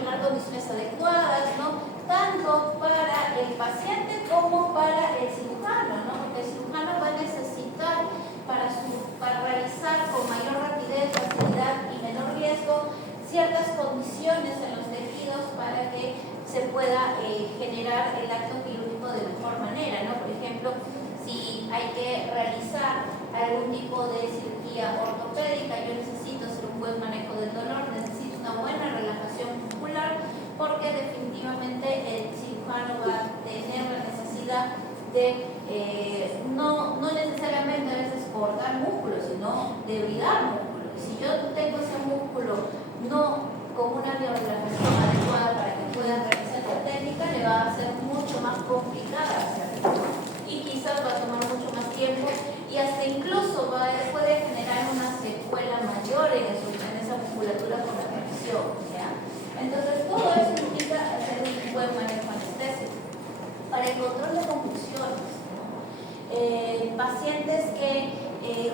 proporcionar condiciones adecuadas, ¿no? Tanto para el paciente como para el cirujano, ¿no? Porque el cirujano va a necesitar para realizar con mayor rapidez, facilidad y menor riesgo ciertas condiciones en los tejidos para que se pueda generar el acto quirúrgico de mejor manera, ¿no? Por ejemplo, si hay que realizar algún tipo de cirugía ortopédica, yo necesito hacer un buen manejo del dolor, necesito una buena relajación muscular, porque definitivamente el cirujano va a tener la necesidad de no necesariamente a veces cortar músculo, sino debilitar músculo. Si yo tengo ese músculo no con una relajación adecuada para que pueda realizar la técnica, le va a ser mucho más complicada hacerlo. Y quizás va a tomar mucho más tiempo y hasta incluso puede generar una secuela mayor en esa musculatura por la presión, ¿ya? Entonces todo eso implica hacer un buen manejo anestésico. Para el control de convulsiones, ¿no? Pacientes que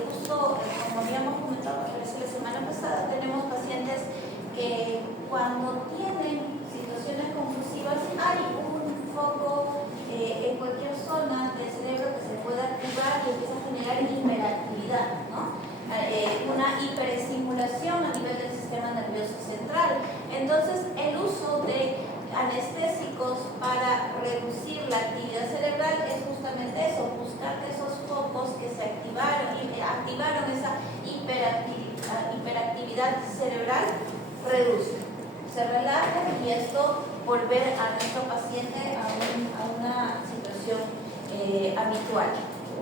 justo como habíamos comentado la semana pasada, tenemos pacientes que cuando tienen situaciones convulsivas hay un foco en cualquier zona del cerebro que se puede activar y empieza a generar hiperactividad, ¿no? Una hiperestimulación a nivel del sistema nervioso central. Entonces el uso de anestésicos para reducir la actividad cerebral es justamente eso, buscar esos focos que se activaron y activaron esa hiperactividad cerebral, reducen, se relajan y esto volver a nuestro paciente a una situación habitual.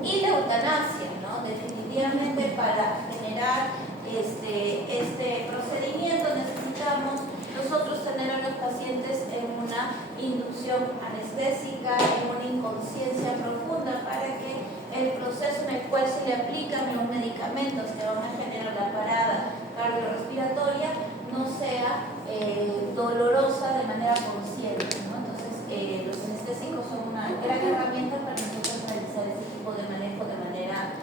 Y la eutanasia, ¿no? Definitivamente para generar este procedimiento necesitamos nosotros tener a los pacientes en una inducción anestésica, en una inconsciencia profunda para que el proceso en el cual se le aplican los medicamentos que van a generar la parada cardiorrespiratoria no sea dolorosa de manera consciente, ¿no? Entonces los anestésicos son una gran herramienta para nosotros realizar este tipo de manejo de manera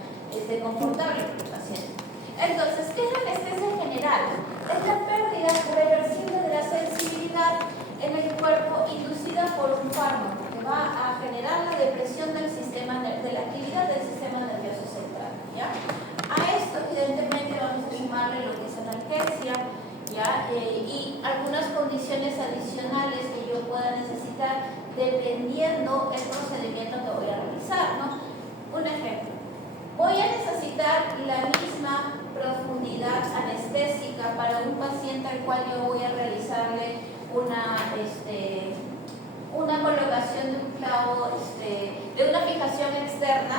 confortable para el paciente. Entonces, ¿qué es la anestesia general? Es la pérdida reversible de la sensibilidad en el cuerpo inducida por un fármaco que va a generar la depresión del sistema, de la actividad del sistema nervioso central, ¿ya? A esto, evidentemente, vamos a sumarle lo que es analgesia, ¿ya? Y algunas condiciones adicionales que yo pueda necesitar dependiendo el procedimiento que voy a realizar, ¿no? Un ejemplo. Voy a necesitar la misma profundidad anestésica para un paciente al cual yo voy a realizarle una colocación de un clavo, de una fijación externa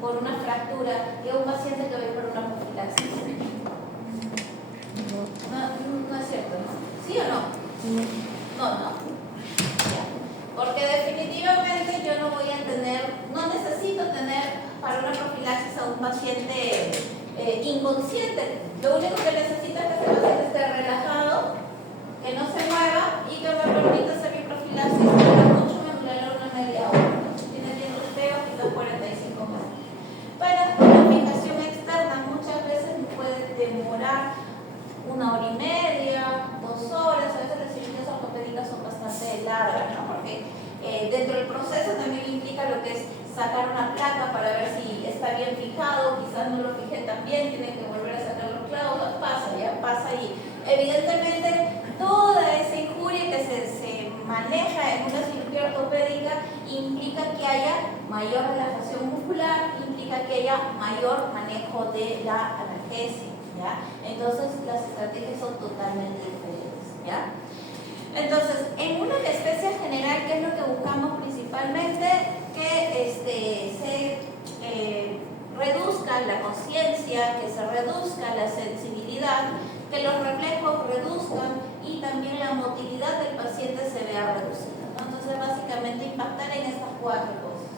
por una fractura, que un paciente que voy por una profilaxis. No es cierto, ¿no? ¿Sí o no? No. Ya. Porque definitivamente yo no voy a no necesito tener para una profilaxis a un paciente inconsciente. Lo único que necesito es que el paciente esté relajado, que no se mueva y que me permita hacer mi profilaxis mucho menos una media hora. Si tiene dientes feos, quizás 45 minutos. Para una fijación externa muchas veces me puede demorar 1 hora y media, 2 horas. A veces las cirugías ortopédicas son bastante largas, ¿no? Porque dentro del proceso también implica lo que es sacar una placa para ver si está bien fijado, quizás no lo fijé tan bien, tienen que volver a sacar los clavos, pasa y evidentemente toda esa injuria que se maneja en una cirugía ortopédica implica que haya mayor relajación muscular, implica que haya mayor manejo de la analgesia, ¿ya? Entonces las estrategias son totalmente diferentes, ¿ya? Entonces, en una anestesia general, ¿qué es lo que buscamos principalmente? Que se reduzca la conciencia, que se reduzca la sensibilidad, que los reflejos reduzcan y también la motilidad del paciente se vea reducida, ¿no? Entonces, básicamente impactar en estas 4 cosas.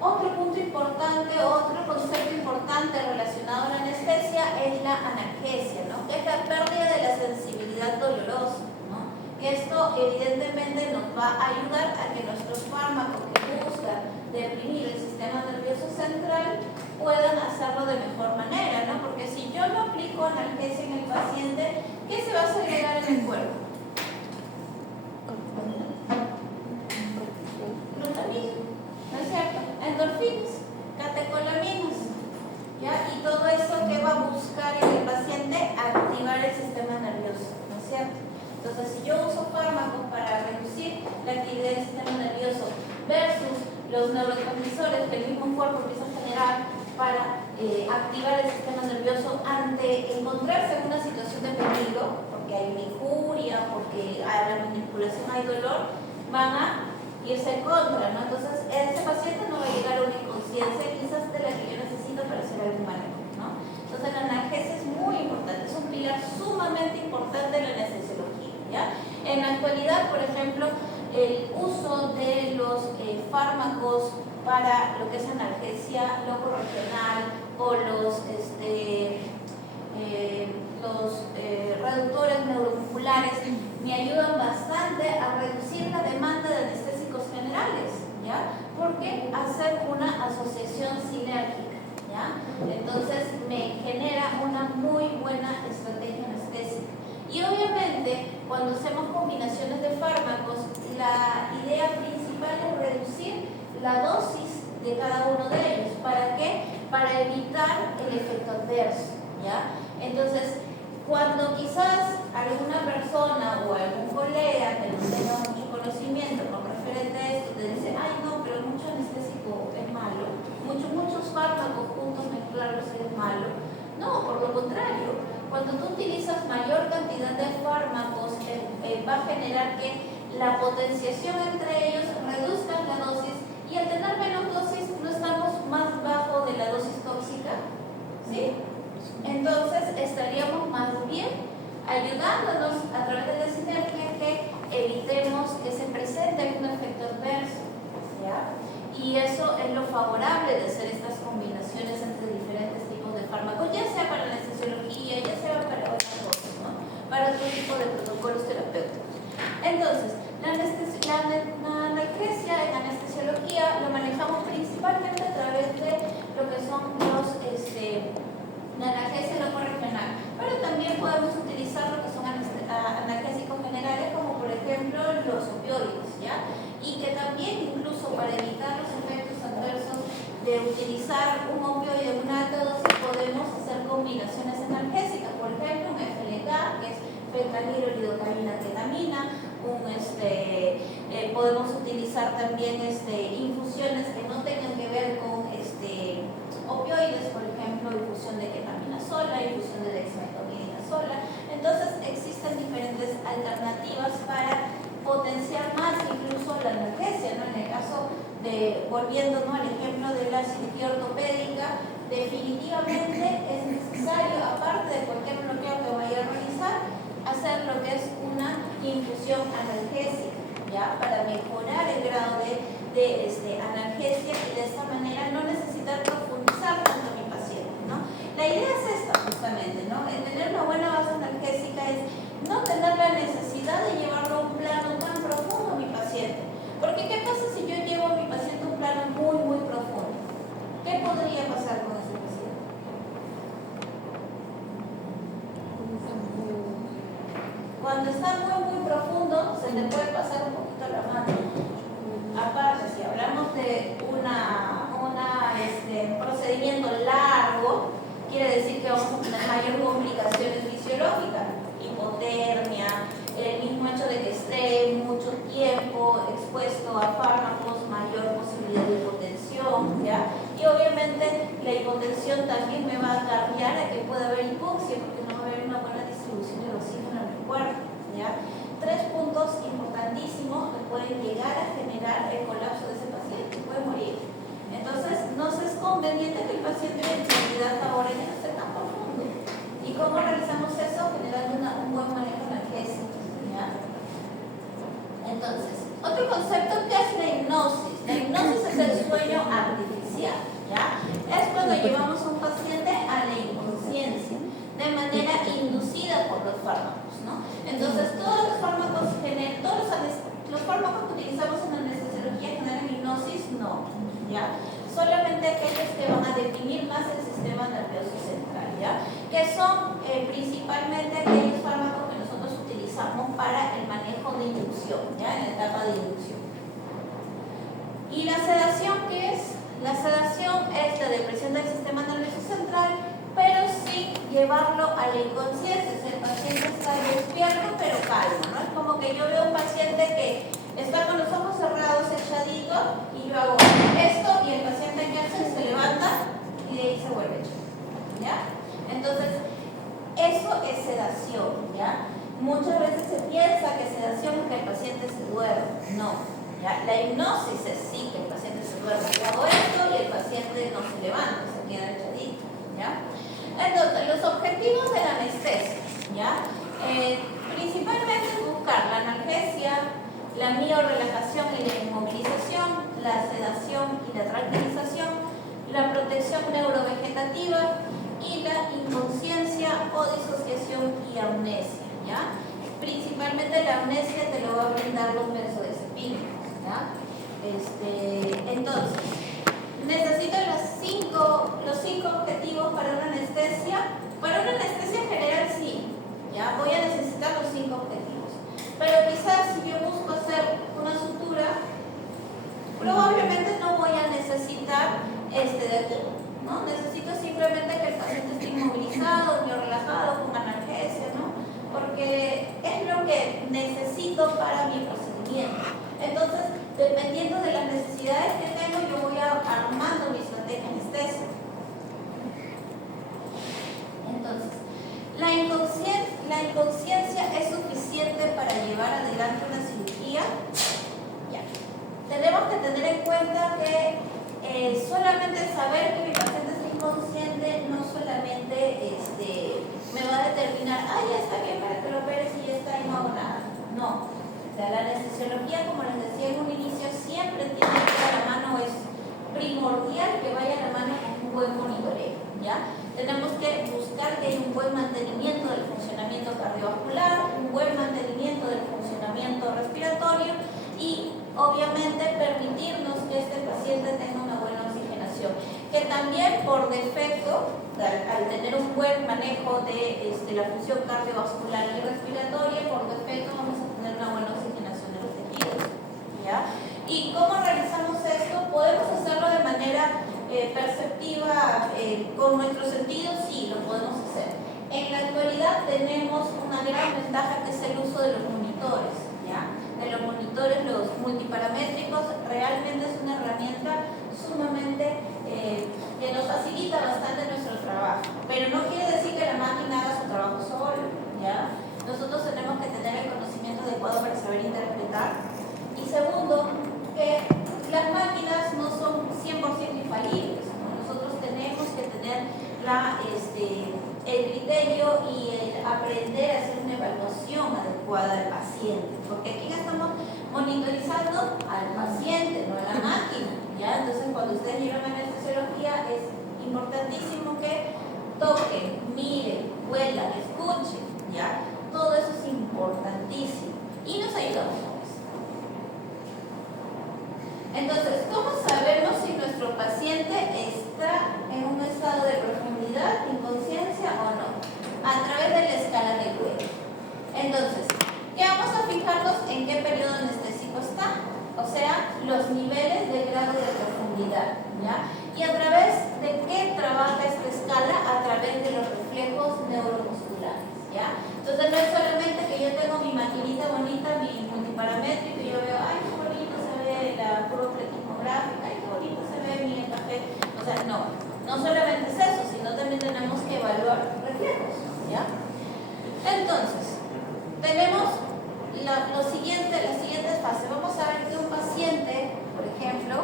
Otro punto importante, otro concepto importante relacionado a la anestesia es la analgesia, ¿no? Que es la pérdida de la sensibilidad dolorosa, ¿no? Que esto evidentemente nos va a ayudar a que nuestros fármaco que busca deprimir el sistema nervioso central puedan hacerlo de mejor manera, ¿no? Porque si yo no aplico analgesia en el paciente, ¿qué se va a segregar en el cuerpo? Glutamina, ¿no es cierto? Endorfinas, catecolaminas, ¿ya? Y todo eso que va a buscar en el paciente activar el sistema nervioso, ¿no es cierto? Entonces, si yo uso fármacos para reducir la actividad del sistema nervioso versus los neurotransmisores que el mismo cuerpo empieza a generar para activar el sistema nervioso ante encontrarse en una situación de peligro, porque hay una injuria, porque a la manipulación hay dolor, van a irse en contra, ¿no? Entonces, ese paciente no va a llegar a una inconsciencia quizás de la que yo necesito para hacer algún manejo, ¿no? Entonces, la analgesia es muy importante, es un pilar sumamente importante de la anestesiología, ¿ya? En la actualidad, por ejemplo, el uso de los fármacos para lo que es analgesia locorregional o los reductores neuromusculares me ayudan bastante a reducir la demanda de anestésicos generales, ¿ya? Porque hacen una asociación sinérgica, ¿ya? Entonces me genera una muy buena estrategia anestésica. Y obviamente, cuando hacemos combinaciones de fármacos, la idea principal es reducir la dosis de cada uno de ellos. ¿Para qué? Para evitar el efecto adverso, ¿ya? Entonces, cuando quizás alguna persona o algún colega que no tenga mucho conocimiento con referente a esto te dice, ay no, pero mucho anestésico es malo, muchos fármacos juntos mezclarlos es malo. No, por lo contrario, cuando tú utilizas mayor cantidad de fármacos va a generar que la potenciación entre ellos reduzca la dosis, y al tener menos dosis no estamos más bajo de la dosis tóxica, ¿sí? Entonces estaríamos más bien ayudándonos a través de la sinergia que evitemos que se presente un efecto adverso, ¿ya? Y eso es lo favorable de hacer estas combinaciones entre diferentes tipos de fármacos, ya sea para la anestesiología, ya sea para otras cosas, ¿no? Para otro tipo de protocolos terapéuticos. Entonces, la analgesia en anestesiología lo manejamos principalmente a través de lo que son los la analgesia locorregional, pero también podemos utilizar lo que son analgésicos generales, como por ejemplo los opioides, ¿ya? Y que también incluso para evitar los efectos adversos de utilizar un opioide en una alta dosis podemos hacer combinaciones analgésicas, por ejemplo un FLK, que es fentanilo, lidocaína, ketamina, podemos utilizar también infusiones que no tengan que ver con opioides, por ejemplo, infusión de ketamina sola, infusión de dexmedetomidina sola. Entonces existen diferentes alternativas para potenciar más incluso la analgesia, ¿no? En el caso de, volviendo, ¿no?, al ejemplo de la cirugía ortopédica, definitivamente es necesario, aparte de cualquier bloqueo que vaya a realizar, hacer lo que es una infusión analgésica, ¿ya? Para mejorar el grado de analgesia y de esta manera no necesitar profundizar tanto a mi paciente, ¿no? La idea es esta justamente, ¿no? El tener una buena base analgésica es no tener la necesidad de llevarlo a un plano tan profundo a mi paciente. Porque ¿qué pasa si yo llevo a mi paciente a un plano muy, muy profundo? ¿Qué podría pasar con ese paciente? Cuando está muy, muy profundo, se le puede pasar un poquito la mano. Aparte, si hablamos de un procedimiento largo, quiere decir que vamos a tener mayor complicaciones fisiológicas, hipotermia, el mismo hecho de que esté mucho tiempo expuesto a fármacos, mayor posibilidad de hipotensión, ¿ya? Y obviamente la hipotensión también me va a cambiar a que pueda haber hipoxia, porque no va a haber una buena distribución del oxígeno en el cuerpo, ¿ya? 3 puntos importantísimos que pueden llegar a generar el colapso de ese paciente, puede morir. Entonces, nos es conveniente que el paciente en realidad ahora ya no esté tan profundo. ¿Y cómo realizamos eso? Generando un buen manejo analgésico, ¿ya? Entonces, otro concepto que es la hipnosis. La hipnosis es el sueño artificial, ¿ya? Es cuando llevamos a un paciente a la inconsciencia de manera inducida por los fármacos, ¿no? Entonces, todos los fármacos que utilizamos en la anestesiología generan que son principalmente aquellos fármacos que nosotros utilizamos para el manejo de inducción, ¿ya? En la etapa de inducción. ¿Y la sedación qué es? La sedación es la depresión del sistema nervioso central, pero sin llevarlo a la inconsciencia. O sea, el paciente está despierto pero calmo, ¿no? Es como que yo veo un paciente que está con los ojos cerrados, echadito, y yo hago esto y el paciente que hace se levanta y de ahí se vuelve hecho, ¿ya? Entonces, eso es sedación, ¿ya? Muchas veces se piensa que sedación es que el paciente se duerme. No, ¿ya? La hipnosis es sí que el paciente se duerme. Yo hago esto y el paciente no se levanta, se queda echadito, ¿ya? Entonces, los objetivos de la anestesia, ¿ya? Principalmente buscar la analgesia, la miorelajación y la inmovilización, la sedación y la tranquilización, la protección neurovegetativa y la inconsciencia o disociación y amnesia, ¿ya? Principalmente la amnesia te lo va a brindar los benzodiazepinas, ¿ya? Entonces, necesito los cinco objetivos para una anestesia. Para una anestesia general sí, ¿ya? Voy a necesitar los 5 objetivos. Pero quizás si yo busco hacer una sutura, probablemente no voy a necesitar este de aquí, ¿no? Necesito simplemente que el paciente esté inmovilizado, relajado, con analgesia, ¿no? Porque es lo que necesito para mi procedimiento. Entonces, dependiendo de las necesidades que tengo, yo voy armando mi estrategia anestesia. Entonces, la inconsciencia es suficiente para llevar adelante una cirugía. Ya. Tenemos que tener en cuenta que solamente saber que mi paciente está inconsciente no solamente me va a determinar, ya está bien para que lo operes y ya está y no hago nada. No. O sea, la anestesiología, como les decía en un inicio, siempre tiene que ir a la mano, es primordial que vaya a la mano con un buen monitoreo, ¿ya? Tenemos que buscar que haya un buen mantenimiento del funcionamiento cardiovascular, un buen mantenimiento del funcionamiento respiratorio y obviamente permitirnos que este paciente tenga una buena oxigenación, que también por defecto, al tener un buen manejo de la función cardiovascular y respiratoria, por defecto vamos a tener una buena oxigenación de los tejidos, ¿ya? ¿Y cómo realizamos esto? Podemos hacerlo de manera perceptiva con nuestros sentidos, sí, lo podemos hacer. En la actualidad tenemos una gran ventaja que es el uso de los monitores, ¿ya? De los monitores, los multiparamétricos, realmente es una herramienta sumamente que nos facilita bastante nuestro trabajo, pero no quiere decir que la máquina haga su trabajo solo, ¿ya? Nosotros tenemos que tener el conocimiento adecuado para saber interpretar. Y segundo, que las máquinas no son 100% infalibles, ¿no? Nosotros tenemos que tener el criterio y el aprender a hacer una evaluación adecuada del paciente, porque aquí estamos monitorizando al paciente, no a la máquina, ¿ya? Entonces, cuando ustedes llegan a la anestesiología, es importantísimo que toquen, miren, huelan, escuchen, ¿ya? Todo eso es importantísimo y nos ayudamos con eso. Entonces, ¿cómo sabemos si nuestro paciente está en un estado de profundidad, inconsciencia o no? A través de la escala de Wheeler. Entonces, ¿qué vamos a fijarnos en qué periodo anestésico está? O sea, los niveles de grado de profundidad, ¿ya? ¿Y a través de qué trabaja esta escala? A través de los reflejos neuromusculares, ¿ya? Entonces, no es solamente que yo tengo mi maquinita bonita, mi multiparamétrico, y yo veo, ay, qué bonito se ve la curva pletismográfica, ay, qué bonito se ve mi café. O sea, no solamente es eso, sino también tenemos que evaluar reflejos, ¿ya? Entonces, tenemos las siguientes fases. Vamos a ver que un paciente, por ejemplo,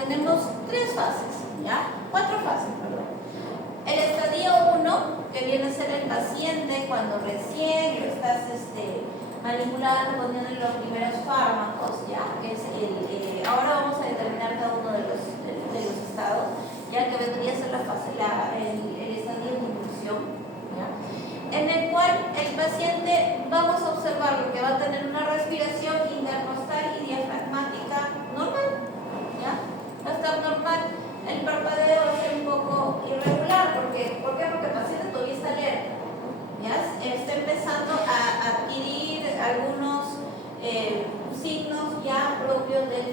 tenemos 3 fases, ¿ya? 4 fases, perdón. El estadio 1, que viene a ser el paciente cuando recién lo estás manipulando, poniendo los primeros fármacos, ¿ya? Que es ahora vamos a determinar cada uno de los estados, ya que vendría a ser el estadio de inducción, ¿ya? En el cual el paciente, vamos a observar lo que va a tener una respiración intercostal y diafragmática normal, ¿ya? Va a estar normal. El parpadeo va a ser un poco irregular, ¿por qué? Porque el paciente todavía está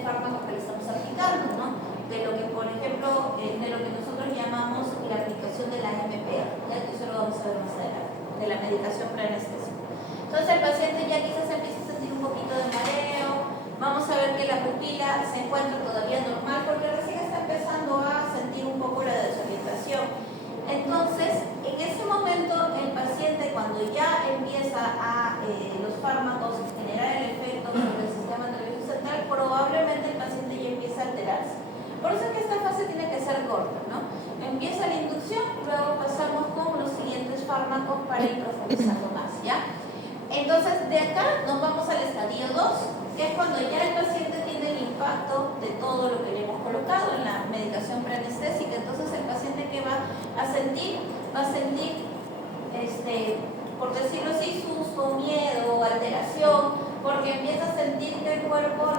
fármacos que le estamos aplicando, ¿no? De lo que, por ejemplo, de lo que nosotros llamamos la aplicación de la MPA, ya que eso lo vamos a ver más adelante, de la medicación preanestésica. Entonces el paciente ya quizás empieza a sentir un poquito de mareo, vamos a ver que la pupila se encuentra todavía normal porque recién está empezando a sentir un poco la desorientación. Entonces, en ese momento el paciente, cuando ya empieza a los fármacos generar el efecto sobre el sistema nervioso central, probablemente el paciente ya empieza a alterarse. Por eso es que esta fase tiene que ser corta, ¿no? Empieza la inducción, luego pasamos con los siguientes fármacos para ir profundizando más, ¿ya? Entonces, de acá nos vamos al estadio 2, que es cuando ya el paciente tiene el impacto de todo lo que le hemos colocado en la medicación preanestésica. Entonces, el paciente que va a sentir, por decirlo así, susto, miedo, alteración, porque empieza a sentir que el cuerpo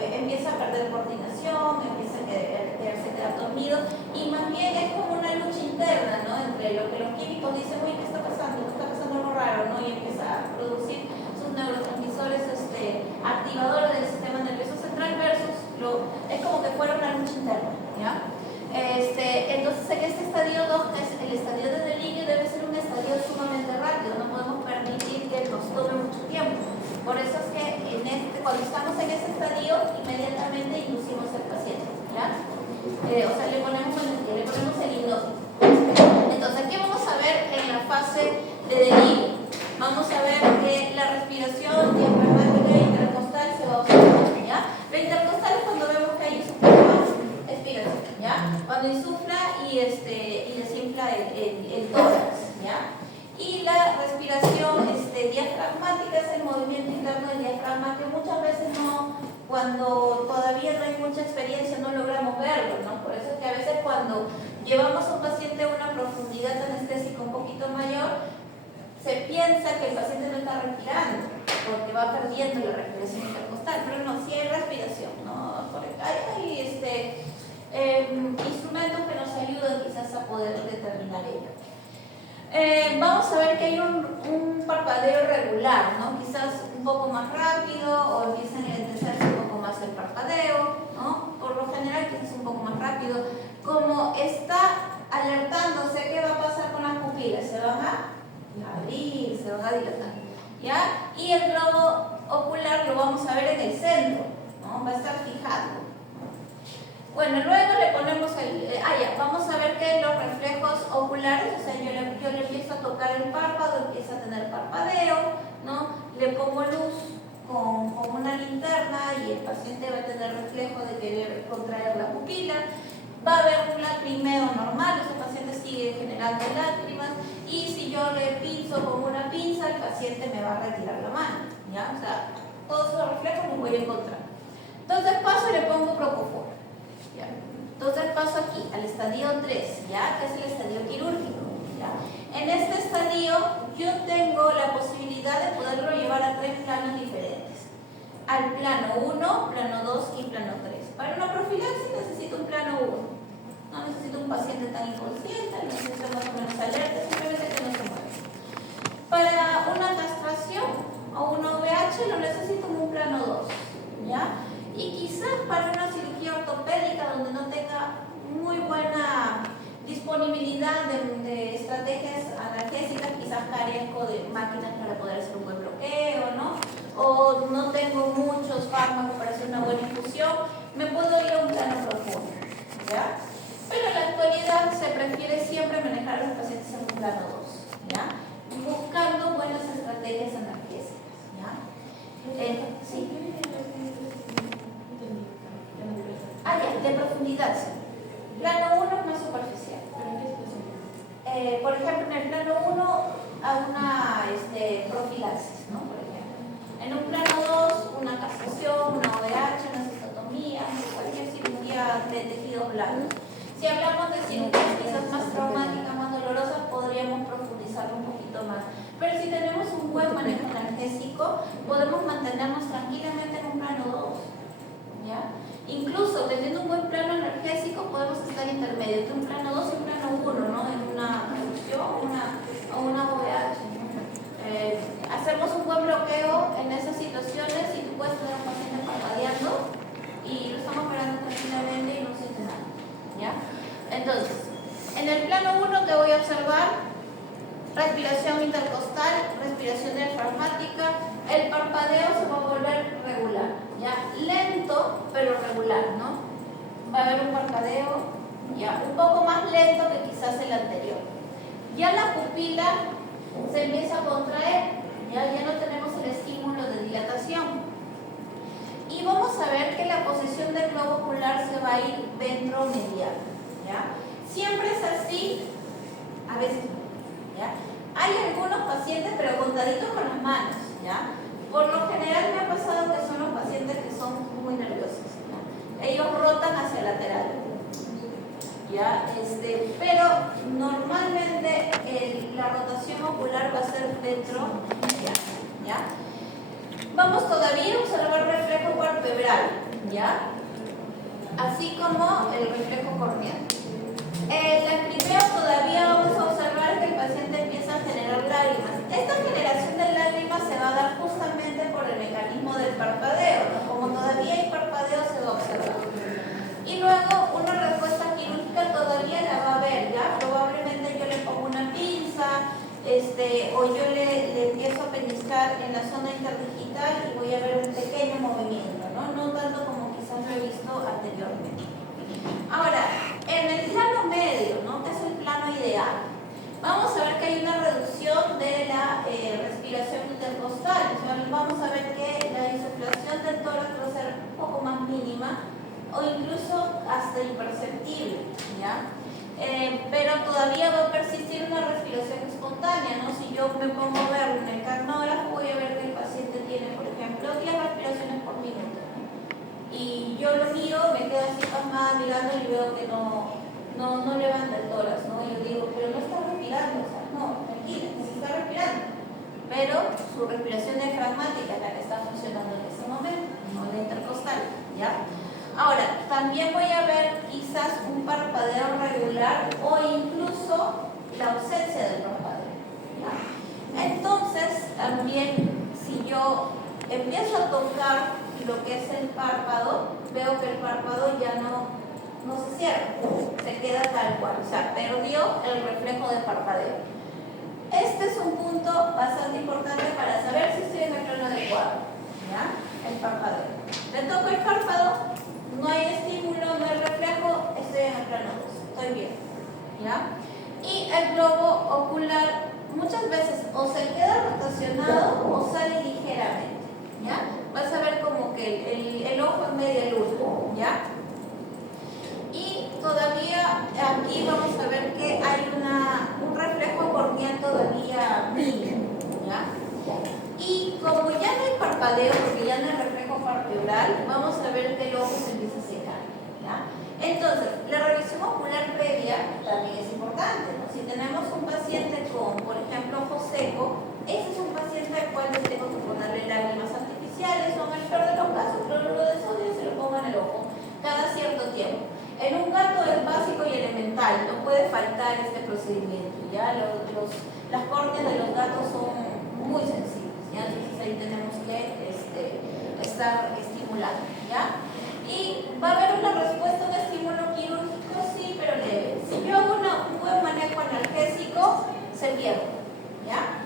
empieza a perder coordinación, empieza a quedar dormido, y más bien es como una lucha interna, ¿no? Entre lo que los químicos dicen, uy, ¿qué está pasando? ¿Qué está pasando algo raro? ¿No? Y empieza a producir sus neurotransmisores activadores del sistema nervioso central versus es como que fuera una lucha interna, ¿ya? Entonces en este estadio 2, que es el estadio de delirio, debe ser un estadio sumamente rápido, no podemos permitir que nos tome mucho tiempo. Por eso es que cuando estamos en ese estadio, inmediatamente inducimos al paciente, ¿ya? O sea, le ponemos el hipnótico. Entonces, ¿qué vamos a ver en la fase de delirio? Vamos a ver que la respiración diafragmática e intercostal se va a observar, ¿ya? La intercostal es cuando vemos que hay expiración, ¿ya? Cuando insufla y desinfla el tórax, ¿ya? Y la respiración diafragmática es el movimiento interno del diafragma que muchas veces cuando todavía no hay mucha experiencia no logramos verlo, ¿no? Por eso es que a veces cuando llevamos a un paciente a una profundidad anestésica un poquito mayor, se piensa que el paciente no está respirando porque va perdiendo la respiración intercostal, pero no, sí hay respiración, ¿no? Hay instrumentos que nos ayudan quizás a poder determinar ello. Vamos a ver que hay un parpadeo irregular, ¿no? Quizás un poco más rápido o empieza a enlentecerse un poco más el parpadeo, ¿no? Por lo general quizás un poco más rápido. Como está alertándose, ¿qué va a pasar con las pupilas? Se van a abrir, se van a dilatar, ¿ya? Y el globo ocular lo vamos a ver en el centro, ¿no? Va a estar fijado. Bueno, luego le ponemos vamos a ver que los reflejos oculares, o sea, yo le empiezo a tocar el párpado, empieza a tener parpadeo, ¿no? Le pongo luz con una linterna y el paciente va a tener reflejo de querer contraer la pupila. Va a haber un lacrimeo normal, ese paciente sigue generando lágrimas, y si yo le pinzo con una pinza, el paciente me va a retirar la mano, ¿ya? O sea, todos esos reflejos los voy a encontrar. Entonces paso y le pongo propofol. ¿Ya? Entonces paso aquí al estadio 3, ¿ya? Que es el estadio quirúrgico, ¿ya? En este estadio yo tengo la posibilidad de poderlo llevar a 3 planos diferentes. Al plano 1, plano 2 y plano 3. Para una profilaxis necesito un plano 1. No necesito un paciente tan inconsciente, necesito más o menos alerta, simplemente que no se mueva. Para una castración o una VH lo necesito en un plano 2, ¿ya? Y quizás para una cirugía ortopédica donde no tenga muy buena disponibilidad de estrategias analgésicas, quizás carezco de máquinas para poder hacer un buen bloqueo, ¿no? O no tengo muchos fármacos para hacer una buena infusión, me puedo ir a un plano profundo, ¿ya? Pero en la actualidad se prefiere siempre manejar a los pacientes en un plano 2, ¿ya? Buscando buenas estrategias analgésicas, ¿ya? Sí. De profundidad, sí. Plano 1 es más superficial. Por ejemplo, en el plano 1 a una profilaxis, ¿no? Por ejemplo. En un plano 2, una castración, una OVH, una cistotomía, cualquier cirugía de tejidos blandos. Si hablamos de cirugías quizás más traumáticas, más dolorosas, podríamos profundizarlo un poquito más. Pero si tenemos un buen manejo analgésico, podemos mantenernos tranquilamente en un plano 2, ¿ya? Incluso teniendo un buen plano analgésico podemos estar intermedio entre un plano 2 y un plano 1, ¿no? En una reducción o una OVH. Hacemos un buen bloqueo en esas situaciones y tú puedes tener un paciente parpadeando y Entonces, en el plano 1 que voy a observar, respiración intercostal, respiración diafragmática, el parpadeo se va a volver regular, ¿ya? Lento, pero regular, ¿no? Va a haber un parpadeo ya un poco más lento que quizás el anterior. Ya la pupila se empieza a contraer, ya no tenemos el estímulo de dilatación. Y vamos a ver que la posición del globo ocular se va a ir ventromedial, ¿ya? Siempre es así, a veces no, ¿ya? Hay algunos pacientes, pero contaditos con las manos, ¿ya? Por lo general me ha pasado que son los pacientes que son muy nerviosos, ¿ya? Ellos rotan hacia lateral, ¿ya? Pero normalmente la rotación ocular va a ser ventromedial, ¿ya? Vamos todavía a observar reflejo palpebral, ¿ya? Así como el reflejo corneal. El lacrimeo todavía vamos a observar que el paciente empieza a generar lágrimas. Esta generación de lágrimas se va a dar justamente por el mecanismo del parpadeo, ¿no? Como todavía hay parpadeo se va a observar. Y luego una respuesta quirúrgica todavía la va a ver, ¿ya? Probablemente yo le pongo una pinza, o yo le empiezo a pellizcar en la zona interdigital y voy a ver un pequeño movimiento, ¿no? No tanto como quizás lo he visto anteriormente. Ahora, en el plano medio, ¿no? Que es el plano ideal, vamos a ver que hay una reducción de la respiración intercostal. O sea, vamos a ver que la insuflación del tórax va a ser un poco más mínima o incluso hasta imperceptible, ¿ya? Pero todavía va a persistir una respiración espontánea, ¿no? Si yo me pongo a ver en el carnógrafo, voy a ver que el paciente tiene, por ejemplo, 10 respiraciones por minuto, ¿no? Y yo lo miro, me quedo así pasmada mirando y veo que no levanta el tórax, ¿no? Y yo digo, pero no está respirando, o sea, no, tranquila, sí está respirando. Pero su respiración diafragmática es la que está funcionando en ese momento, no la intercostal, ¿ya? Ahora, también voy a ver quizás un parpadeo regular o incluso la ausencia del parpadeo, ¿ya? Entonces, también si yo empiezo a tocar lo que es el párpado, veo que el párpado ya no se cierra, se queda tal cual, o sea, perdió el reflejo de parpadeo. Este es un punto bastante importante para saber si estoy en el plano adecuado, ¿ya? El parpadeo. Le toco el párpado, no hay estímulo, no hay reflejo, estoy en el plano 2, estoy bien, ¿ya? Y el globo ocular muchas veces o se queda rotacionado o sale ligeramente, ¿ya? Vas a ver como que el ojo en media luna, ¿ya? Y todavía aquí vamos a ver que hay un reflejo corneal todavía mínimo, ¿ya? Y como ya no hay parpadeo, porque ya no hay reflejo palpebral, vamos a ver que el ojo se empieza a secar, ¿ya? Entonces, la revisión ocular previa también es importante, ¿no? Si tenemos un paciente con, por ejemplo, ojo seco, ese es un paciente al cual les tengo que ponerle lágrimas artificiales o en el peor de los casos, cloruro de sodio y se lo pongo en el ojo cada cierto tiempo. En un gato es básico y elemental, no puede faltar este procedimiento, ¿ya? Las córneas de los gatos son muy sensibles, ¿ya? Entonces ahí tenemos que estar estimulando, ¿ya? Y va a haber una respuesta, un estímulo quirúrgico, sí, pero leve. Si yo hago un buen manejo analgésico, se pierde, ¿ya?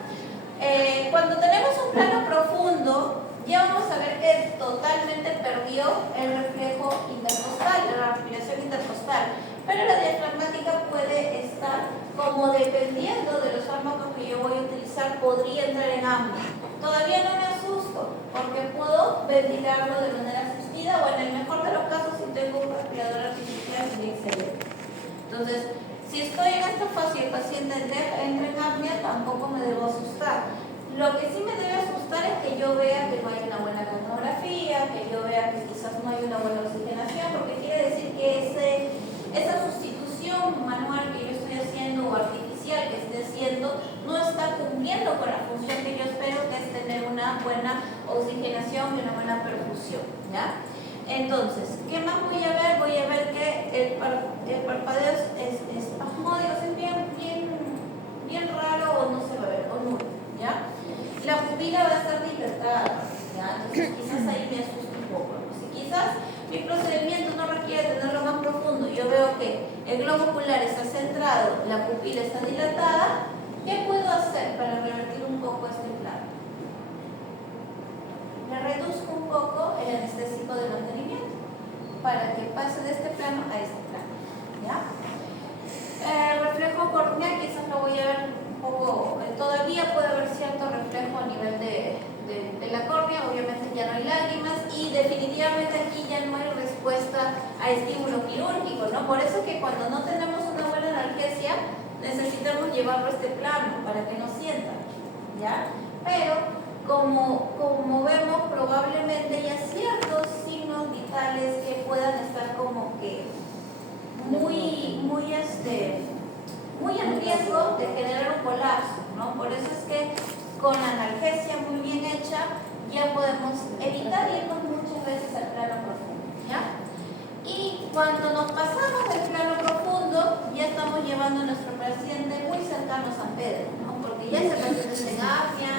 Cuando tenemos un plano profundo, ya vamos a ver que totalmente perdió el reflejo intercostal, la respiración intercostal. Pero la diafragmática puede estar, como dependiendo de los fármacos que yo voy a utilizar, podría entrar en apnea. Todavía no me asusto, porque puedo ventilarlo de manera asistida o en el mejor de los casos si tengo un respirador artificial sería excelente. Entonces, si estoy en esta fase y el paciente entra en apnea, tampoco me debo asustar. Lo que sí me debe asustar es que yo vea que no hay una buena cardiografía, que yo vea que quizás no hay una buena oxigenación, porque quiere decir que esa sustitución manual que yo estoy haciendo o artificial que esté haciendo no está cumpliendo con la función que yo espero, que es tener una buena oxigenación y una buena perfusión, ¿ya? Entonces, ¿qué más voy a ver? Voy a ver que el parpadeo es espasmódico, es bien raro o no se va a ver, o nulo, ¿ya? La pupila va a estar dilatada, ¿ya? Entonces quizás ahí me asusta un poco, ¿no? Si quizás mi procedimiento no requiere tenerlo más profundo, yo veo que que el globo ocular está centrado, la pupila está dilatada, ¿qué puedo hacer para revertir un poco este plano? Le reduzco un poco el anestésico de mantenimiento para que pase de este plano a este plano, ¿ya? El reflejo corneal quizás lo voy a ver un poco, todavía puede haber cierto reflejo a nivel de la córnea, obviamente ya no hay lágrimas y definitivamente aquí ya no hay respuesta a estímulo quirúrgico, ¿no? Por eso que cuando no tenemos una buena analgesia necesitamos llevarlo a este plano para que no sienta, ¿ya? Pero como vemos, probablemente hay ciertos signos vitales que puedan estar como que muy en riesgo de generar un colapso, ¿no? Por eso es que con la analgesia muy bien hecha ya podemos evitar irnos muchas veces al plano profundo, ¿ya? Y cuando nos pasamos del plano profundo ya estamos llevando a nuestro paciente muy cercano a San Pedro, ¿no? Porque ya ese paciente tiene apnea,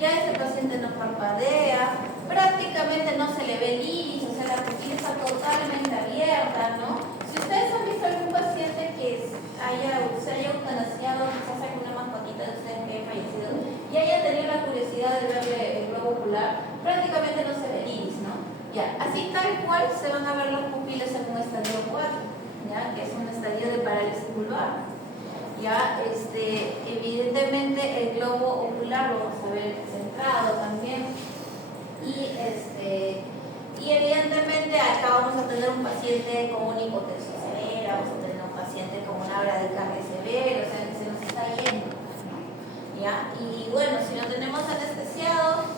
ya ese paciente no parpadea, prácticamente no se le ve el iris, o sea, la pupila está totalmente abierta, ¿no? Si ustedes han visto algún paciente que se haya eutanasiado, quizás alguna mascotita de ustedes que haya fallecido, y haya tenido la curiosidad de verle el globo ocular, prácticamente no se ve el iris, ¿no? Ya, así tal cual se van a ver los pupilas en un estadio 4, ¿ya? Que es un estadio de parálisis vulvar. Ya, evidentemente el globo ocular lo vamos a ver centrado también y evidentemente acá vamos a tener un paciente con una hipotensión severa, vamos a tener un paciente con una bradicardia severa, o sea que se nos está yendo, ¿no? ¿Ya? Y bueno, si lo tenemos anestesiado,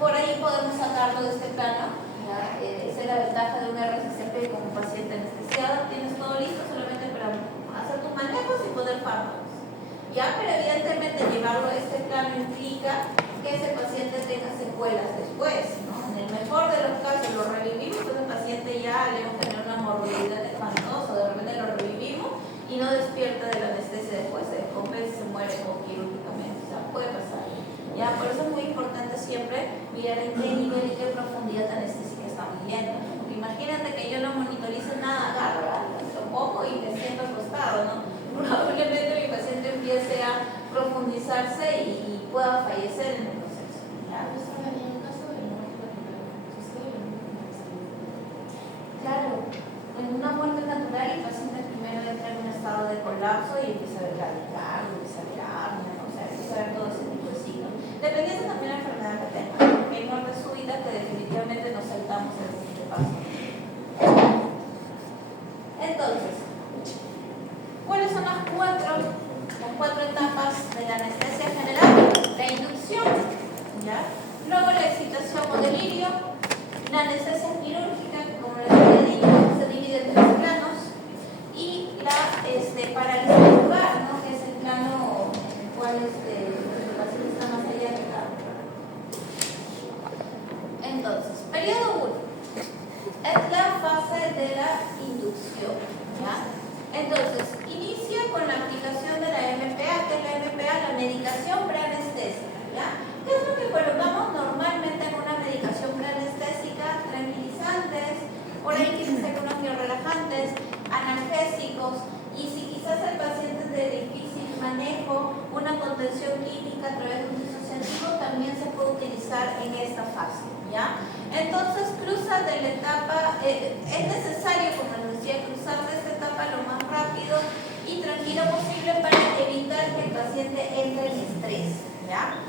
por ahí podemos sacarlo de este plano, ¿ya? Esa es la ventaja de un RCCP con un paciente anestesiado, tienes todo listo solamente para hacer tus manejos y poner fármacos, ¿ya? Pero evidentemente llevarlo a este plano implica que ese paciente tenga secuelas después, ¿no? En el mejor de los casos lo revivimos, pues el paciente ya le vamos a tener una morbilidad espantosa, de repente lo revivimos y no despierta de la anestesia después, se descompensa y se muere quirúrgicamente, o sea, puede pasar, ¿ya? Por eso es muy importante siempre mirar en qué nivel y qué profundidad anestésica estamos yendo, ¿no? Porque imagínate que yo no monitorice nada, agarro, lo pongo y me siento acostado, ¿no? Probablemente mi paciente empiece a profundizarse y pueda fallecer en el proceso, ¿ya? Claro, en una muerte natural el paciente primero entra en un estado de colapso y empieza a ver bradicardia, empieza a ver apnea, o sea, empieza a ver todo ese tipo de signos. Dependiendo también de la enfermedad que tenga, porque hay muertes súbitas que definitivamente nos saltamos el siguiente paso. Entonces, ¿cuáles son las cuatro etapas de la anestesia general? La inducción, ¿ya? Luego la excitación o delirio, la anestesia quirúrgica, que como les había dicho, se divide en 3 planos, y la parálisis vulvar, ¿no? Que es el plano en el cual el paciente está más allá de la. Entonces, periodo 1 es la fase de la inducción, ¿ya? Entonces, inicia con la aplicación de la MPA, que es la MPA, la medicación preanestésica, ¿ya? ¿Qué es lo que colocamos normalmente en una medicación preanestésica? Tranquilizantes, por ahí quizás algunos biorelajantes, analgésicos, y si quizás el paciente es de difícil manejo, una contención química a través de un disociativo también se puede utilizar en esta fase, ¿ya? Entonces, cruza de la etapa, es necesario, como les decía, cruzar de esta etapa lo más rápido y tranquilo posible para evitar que el paciente entre en estrés, ¿ya?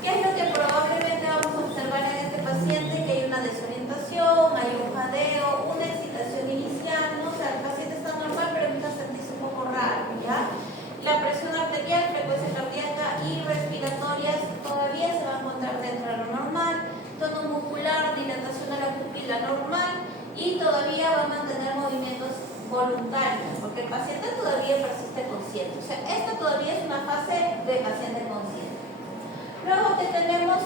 ¿Qué es lo que probablemente vamos a observar en este paciente? Que hay una desorientación, hay un jadeo, una excitación inicial, ¿no? O sea, el paciente está normal, pero empieza a sentirse un poco raro, ¿ya? La presión arterial, frecuencia cardíaca y respiratorias todavía se va a encontrar dentro de lo normal, tono muscular, dilatación de la pupila normal y todavía va a mantener movimientos voluntarios, porque el paciente todavía persiste consciente. O sea, esta todavía es una fase de paciente consciente. Luego que tenemos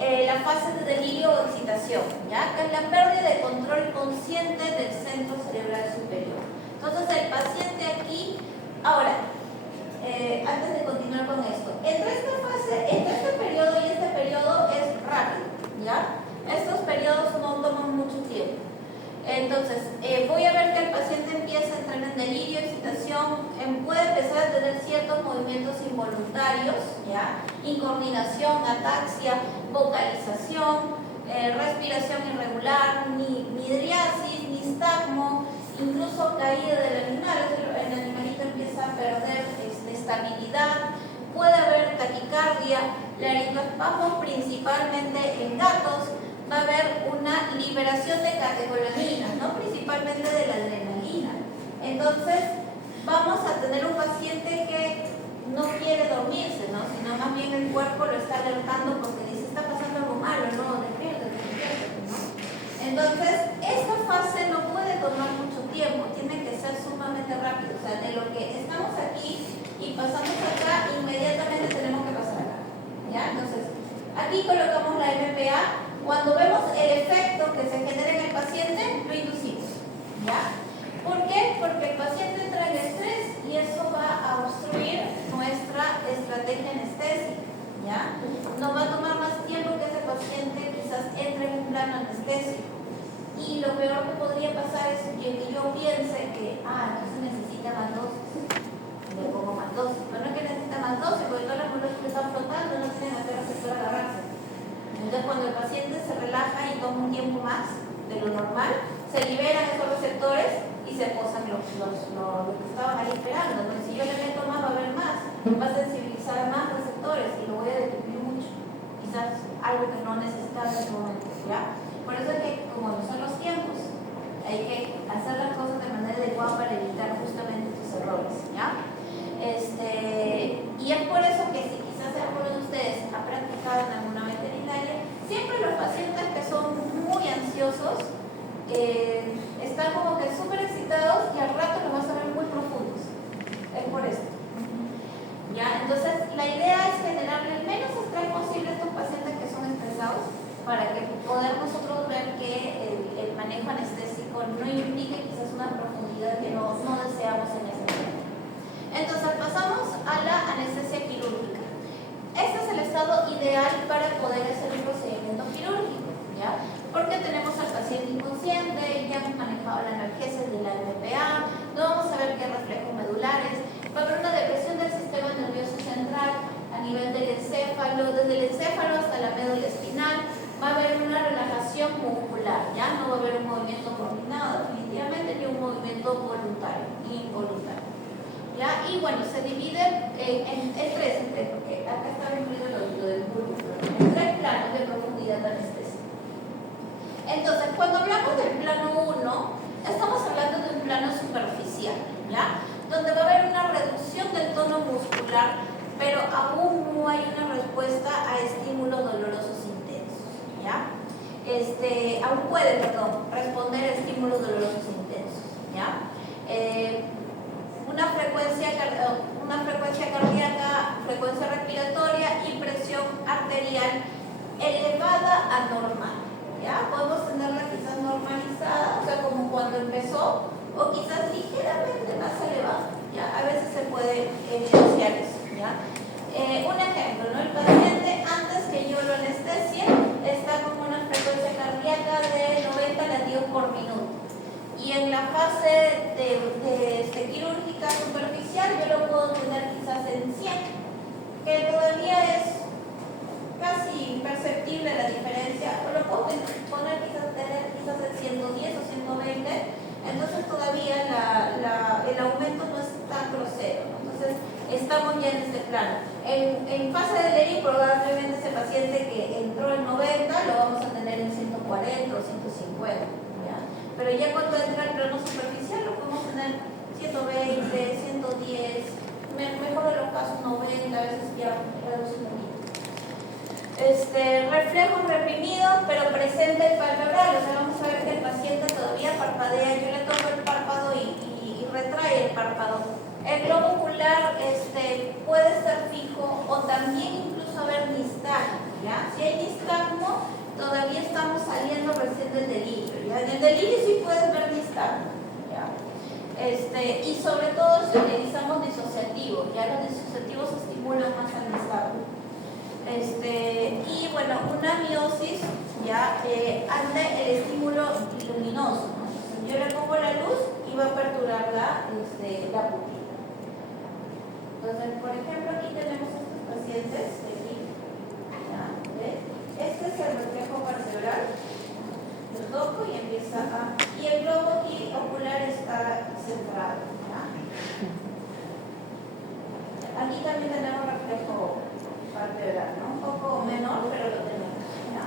la fase de delirio o excitación, ¿ya? Que es la pérdida de control consciente del centro cerebral superior. Entonces el paciente aquí, ahora, antes de continuar con esto, entre este periodo y este periodo es rápido, ¿ya? Estos periodos no toman mucho tiempo. Entonces, voy a ver que el paciente empieza a entrar en delirio, excitación, puede empezar a tener ciertos movimientos involuntarios, ¿ya? Incoordinación, ataxia, vocalización, respiración irregular, midriasis, nistagmo, incluso caída del animal. El animalito empieza a perder estabilidad, puede haber taquicardia, laringoespasmos principalmente en gatos. Va a haber una liberación de catecolaminas, ¿no? Principalmente de la adrenalina. Entonces, vamos a tener un paciente que no quiere dormirse, ¿no? Sino más bien el cuerpo lo está alertando porque dice, está pasando algo malo, no, despiértate, ¿no? Entonces, esta fase no puede tomar mucho tiempo, tiene que ser sumamente rápido. O sea, de lo que estamos aquí y pasamos acá, inmediatamente tenemos que pasar acá, ¿ya? Entonces, aquí colocamos la MPA. Cuando vemos el efecto que se genera en el paciente, lo inducimos, ¿ya? ¿Por qué? Porque el paciente entra en estrés y eso va a obstruir nuestra estrategia anestésica, ¿ya? Nos va a tomar más tiempo que ese paciente quizás entre en un plano anestésico. Y lo peor que podría pasar es que yo piense que, entonces necesita más dosis. Le pongo más dosis. Pero no es que necesita más dosis, porque todas las moléculas están flotando, no tienen que hacer receptor agarrarse. Entonces, cuando el paciente se relaja y toma un tiempo más de lo normal, se liberan esos receptores y se posan los que estaban ahí esperando. Entonces, si yo le meto más, va a haber más, va a sensibilizar más receptores y lo voy a deprimir mucho. Quizás algo que no necesitaba en ese momento, ¿ya? Por eso es que, como no son los tiempos, hay que hacer las cosas de manera adecuada para evitar justamente estos errores, ¿ya? Y es por eso que si quizás alguno de ustedes ha practicado en alguna veterinaria, siempre los pacientes que son muy ansiosos están como que súper excitados y al rato los vas a ver muy profundos. Es por eso. ¿Ya? Entonces, la idea es generarle el menos estrés posible a estos pacientes que son estresados para que poder nosotros ver que el manejo anestésico no implique quizás una profundidad que no deseamos en ese momento. Entonces, pasamos a la anestesia quirúrgica. Este es el estado ideal para poder hacer un procedimiento quirúrgico, ¿ya? Porque tenemos al paciente inconsciente, ya hemos manejado la analgesia de la MPA, no vamos a ver qué reflejos medulares, va a haber una depresión del sistema nervioso central a nivel del encéfalo, desde el encéfalo hasta la médula espinal, va a haber una relajación muscular, ya no va a haber un movimiento coordinado definitivamente ni un movimiento voluntario ni involuntario. ¿Ya? Y bueno, se divide en tres, porque acá está incluido lo del bulbo, en tres planos de profundidad anestésica. Entonces, cuando hablamos del plano 1, estamos hablando de un plano superficial, ¿ya? Donde va a haber una reducción del tono muscular, pero aún no hay una respuesta a estímulos dolorosos intensos, ¿ya? Aún puede, responder a estímulos dolorosos intensos, ¿ya? Una frecuencia cardíaca, frecuencia respiratoria y presión arterial elevada a normal, ¿ya? Podemos tenerla quizás normalizada, o sea, como cuando empezó, o quizás ligeramente más elevada, ¿ya? A veces se puede evidenciar eso, ¿ya? Un ejemplo, ¿no? El paciente, antes que yo lo anestesie, está con una frecuencia cardíaca de 90 latidos por minuto. Y en la fase quirúrgica superficial yo lo puedo tener quizás en 100, que todavía es casi imperceptible la diferencia, o lo puedo tener quizás en 110 o 120, entonces todavía el aumento no es tan grosero, ¿no? Entonces estamos ya en este plano. En fase de delirio probablemente ese paciente que entró en 90 lo vamos a tener en 140 o 150. Pero ya cuando entra el plano superficial lo podemos tener 120, 110, mejor de los casos 90, a veces ya reduce un poquito. Reflejos reprimidos, pero presente el palpebral, o sea, vamos a ver que el paciente todavía parpadea, yo le toco el párpado y retrae el párpado. El globo ocular puede estar fijo o también incluso haber nistagmo, ¿ya? Si hay nistagmo, todavía estamos saliendo recién del delirio, ¿ya? En el delirio sí puedes ver nistagmo, ¿ya? Y sobre todo si utilizamos disociativos, ya los disociativos estimulan más al nistagmo. Y bueno, una miosis, ya ante el estímulo luminoso, ¿no? va a aperturar la pupila. Entonces, por ejemplo, aquí tenemos estos pacientes, aquí, ¿ya? ¿Ves? Este es el reflejo vertebral, lo toco y empieza a... Y el globo aquí ocular está centrado, ¿ya? Aquí también tenemos reflejo vertebral, ¿no? Un poco menor, pero lo tenemos, ¿ya?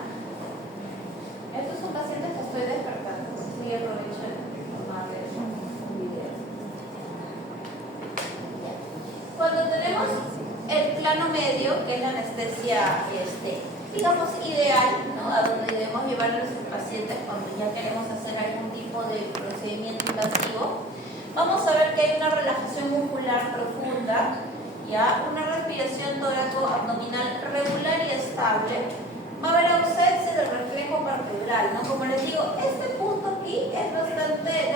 Estos son pacientes que estoy despertando, así que aprovecho de tomarles un video. Cuando tenemos el plano medio, que es la anestesia, digamos, ideal, ¿no? A donde debemos llevar a nuestros pacientes cuando ya queremos hacer algún tipo de procedimiento invasivo, vamos a ver que hay una relajación muscular profunda, ¿ya? Una respiración tóraco-abdominal regular y estable. Va a haber ausencia del reflejo vertebral, ¿no? Como les digo, este punto aquí es de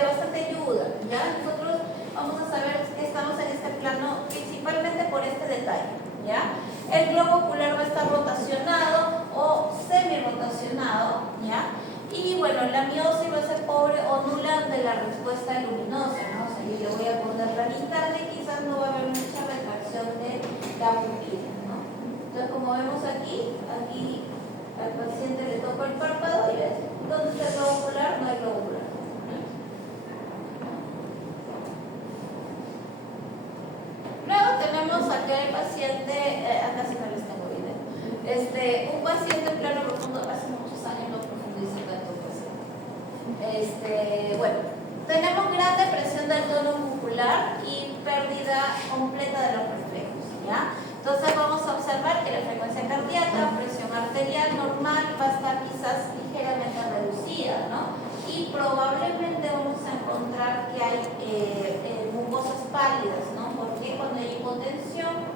bastante ayuda, ¿ya? Nosotros vamos a saber que estamos en este plano principalmente por este detalle, ¿ya? El globo ocular va a estar rotacionado o semi-rotacionado, ¿ya? Y bueno, la miosis va a ser pobre o nula de la respuesta luminosa, ¿no? O sea, yo le voy a poner la linterna y quizás no va a haber mucha retracción de la pupila, ¿no? Entonces, como vemos aquí al paciente le toco el párpado y ves, ¿dónde está el globo ocular? No hay globo ocular. Luego tenemos aquí al paciente, acá sí no les tengo video, un paciente en plano profundo, hace muchos años no profundizo tanto paciente. Bueno, tenemos gran depresión del tono muscular y pérdida completa de los reflejos, ¿ya? Entonces vamos a observar que la frecuencia cardíaca, presión arterial normal va a estar quizás ligeramente reducida, ¿no? Y probablemente vamos a encontrar que hay mucosas pálidas, ¿no? Porque cuando hay hipotensión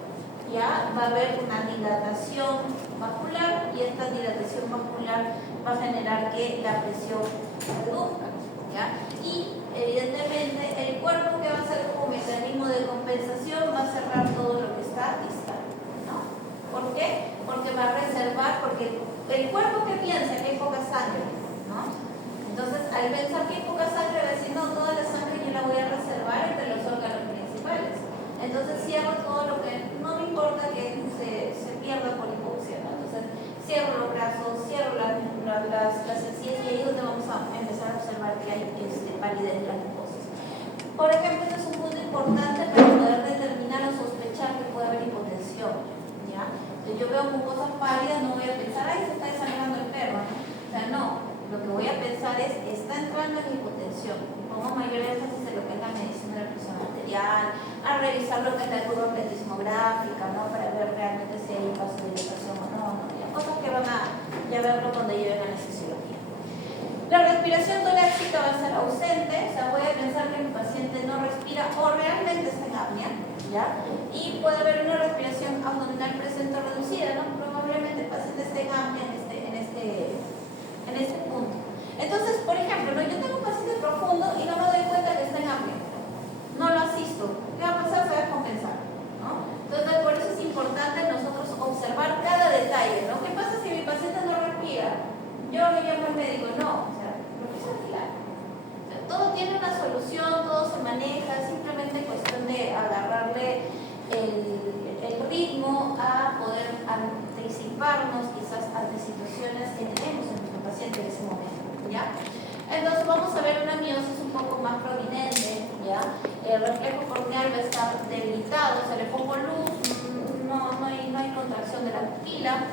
ya va a haber una dilatación vascular y esta dilatación vascular va a generar que la presión reduzca, ¿ya? Y evidentemente el cuerpo, que va a ser como mecanismo de compensación, va a cerrar todo lo que está distal, ¿no? ¿Por qué? Porque va a reservar, porque el cuerpo que piensa que hay poca sangre, ¿no? Entonces, al pensar que hay poca sangre, va a decir, no, toda la sangre yo la voy a reservar entre los órganos principales. Entonces, cierro todo lo que no me importa que se pierda por hipoxia, ¿no? Entonces, cierro los brazos, cierro las encías, y ahí es donde vamos a empezar a observar que hay palidez de las mucosas. Por ejemplo, este es un punto importante para poder determinar o sospechar que puede haber hipotensión, ¿ya? Si yo veo mucosas pálidas, no voy a pensar, ay, se está desangrando el perro, ¿no? O sea, no. Lo que voy a pensar es, está entrando en hipotensión. Pongo mayor énfasis en lo que es la medición de la presión arterial, a revisar lo que es la curva pletismográfica, ¿no? Para ver realmente si hay vasodilatación o no, ¿no? Ya, cosas que van a ya verlo cuando lleven anestesiología. La respiración torácica va a ser ausente, o sea, voy a pensar que mi paciente no respira o realmente está en apnea, ¿ya? Y puede haber una respiración abdominal presente o reducida, ¿no? Probablemente el paciente esté en apnea en este punto. Entonces, por ejemplo, ¿no? Yo tengo un paciente profundo y no me doy cuenta que está en apnea. No lo asisto. ¿Qué va a pasar? Se va a descompensar, ¿no? Entonces, por eso es importante nosotros observar cada detalle, ¿no? ¿Qué pasa si mi paciente no respira? Yo le llamo al médico, no, o sea, lo que es alquilar. O sea, todo tiene una solución, todo se maneja, es simplemente cuestión de agarrarle el ritmo a poder anticiparnos quizás ante situaciones que tenemos en nuestro paciente en ese momento, ¿ya? Entonces vamos a ver una miosis un poco más prominente, ¿ya? El reflejo corneal va a estar debilitado, o sea, le pongo luz, no hay contracción de la pupila,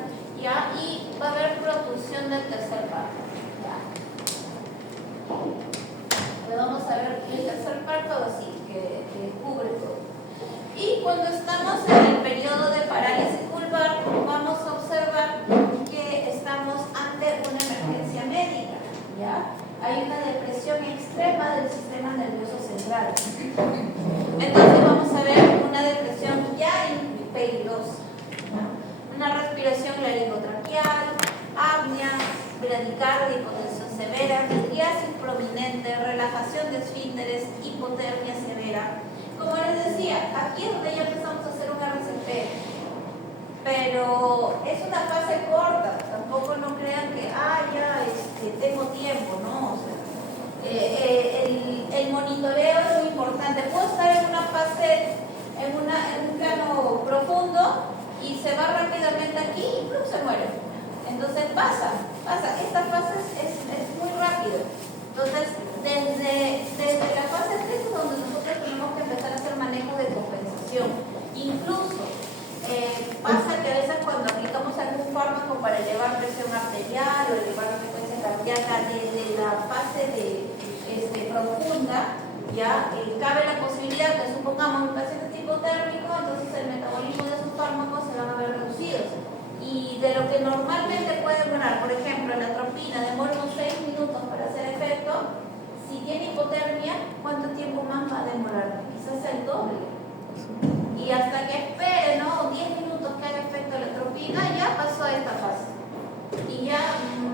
¿ya? Y va a haber protrusión del tercer párpado, ¿ya? Entonces vamos a ver el tercer párpado así, que cubre todo. Y cuando estamos en el periodo de parálisis vulvar, vamos a observar que estamos ante una emergencia médica, ¿ya? Hay una depresión extrema del sistema nervioso central. Entonces vamos a ver una depresión ya peligrosa, ¿no? Una respiración laringotraqueal, apnea, bradicardia, hipotensión severa, mydriasis prominente, relajación de esfínteres, hipotermia severa. Como les decía, aquí es donde ya empezamos a hacer un RCP, pero es una fase corta, tampoco no crean que, ya tengo tiempo, ¿no? O sea, el el monitoreo es muy importante. Puedo estar en una fase, en un plano profundo y se va rápidamente aquí y ¡plum! Se muere. Entonces pasa. Esta fase es muy rápido. Entonces, desde la fase 3 es donde nosotros tenemos que empezar a hacer manejo de compensación. Incluso pasa que a veces cuando aplicamos algún fármaco para elevar presión arterial o elevar la frecuencia cardíaca desde la fase profunda, ya cabe la posibilidad que supongamos un paciente tipo térmico, entonces el metabolismo de esos fármacos se van a ver reducidos. Y de lo que normalmente puede demorar, por ejemplo, la atropina demora unos 6 minutos para hacer efecto, si tiene hipotermia, ¿cuánto tiempo más va a demorar? Quizás el doble. Y hasta que espere, ¿no? 10 minutos que haga efecto la atropina, ya pasó a esta fase. Y ya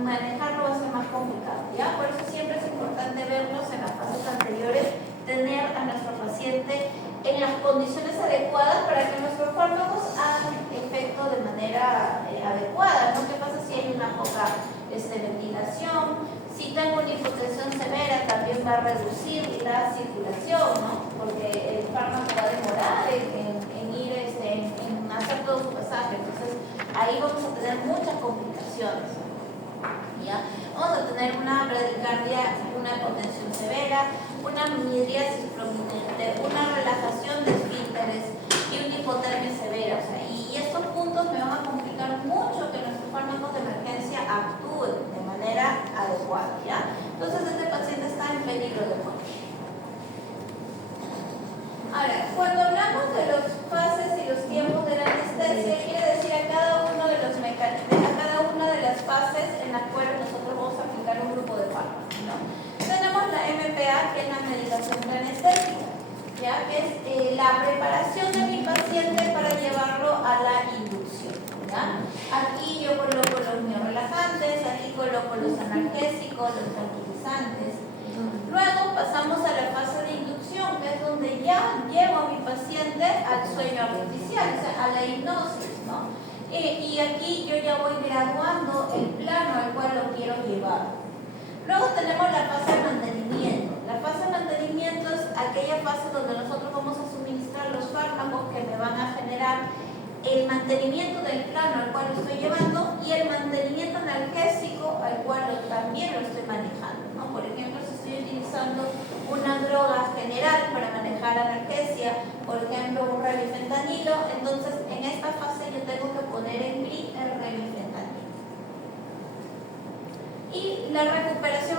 manejarlo va a ser más complicado, ¿ya? Por eso siempre es importante verlos en las fases anteriores, tener a nuestro paciente en las condiciones adecuadas para que nuestros fármacos hagan efecto de manera adecuada, ¿no? ¿Qué pasa si hay una poca ventilación? Si tengo una hipotensión severa, también va a reducir la circulación, ¿no? Porque el fármaco va a demorar en ir, en hacer todo su pasaje. Entonces, ahí vamos a tener muchas complicaciones, ¿ya? Vamos a tener una bradicardia, una hipotensión severa, una midriasis prominente, una relajación de esfínteres y una hipotermia severa. O sea, y estos puntos me van a complicar mucho que nuestros fármacos de emergencia actúen de manera adecuada, ¿ya? Entonces, este paciente está en peligro de muerte. Ahora, cuando hablamos de las fases y los tiempos de la anestesia, quiere decir a cada una de las fases en las cuales nosotros vamos a aplicar un grupo de fármacos, ¿no? Tenemos la MPA, que es la medicación preanestésica, ¿ya? Que es la preparación de mi paciente para llevarlo a la inducción, ¿ya? Aquí yo coloco los neorelajantes, aquí coloco los analgésicos, los tranquilizantes. Luego pasamos a la fase de inducción, que es donde ya llevo a mi paciente al sueño artificial, o sea, a la hipnosis, ¿no? Y aquí yo ya voy graduando el plano al cual lo quiero llevar. Luego tenemos la fase de mantenimiento. La fase de mantenimiento es aquella fase donde nosotros vamos a suministrar los fármacos que me van a generar el mantenimiento del plano al cual lo estoy llevando y el mantenimiento analgésico al cual también lo estoy manejando, ¿no? Por ejemplo, si estoy utilizando una droga general para manejar analgesia, por ejemplo, un remifentanilo, entonces en esta fase yo tengo que poner en gris el remifentanilo. Y la recuperación,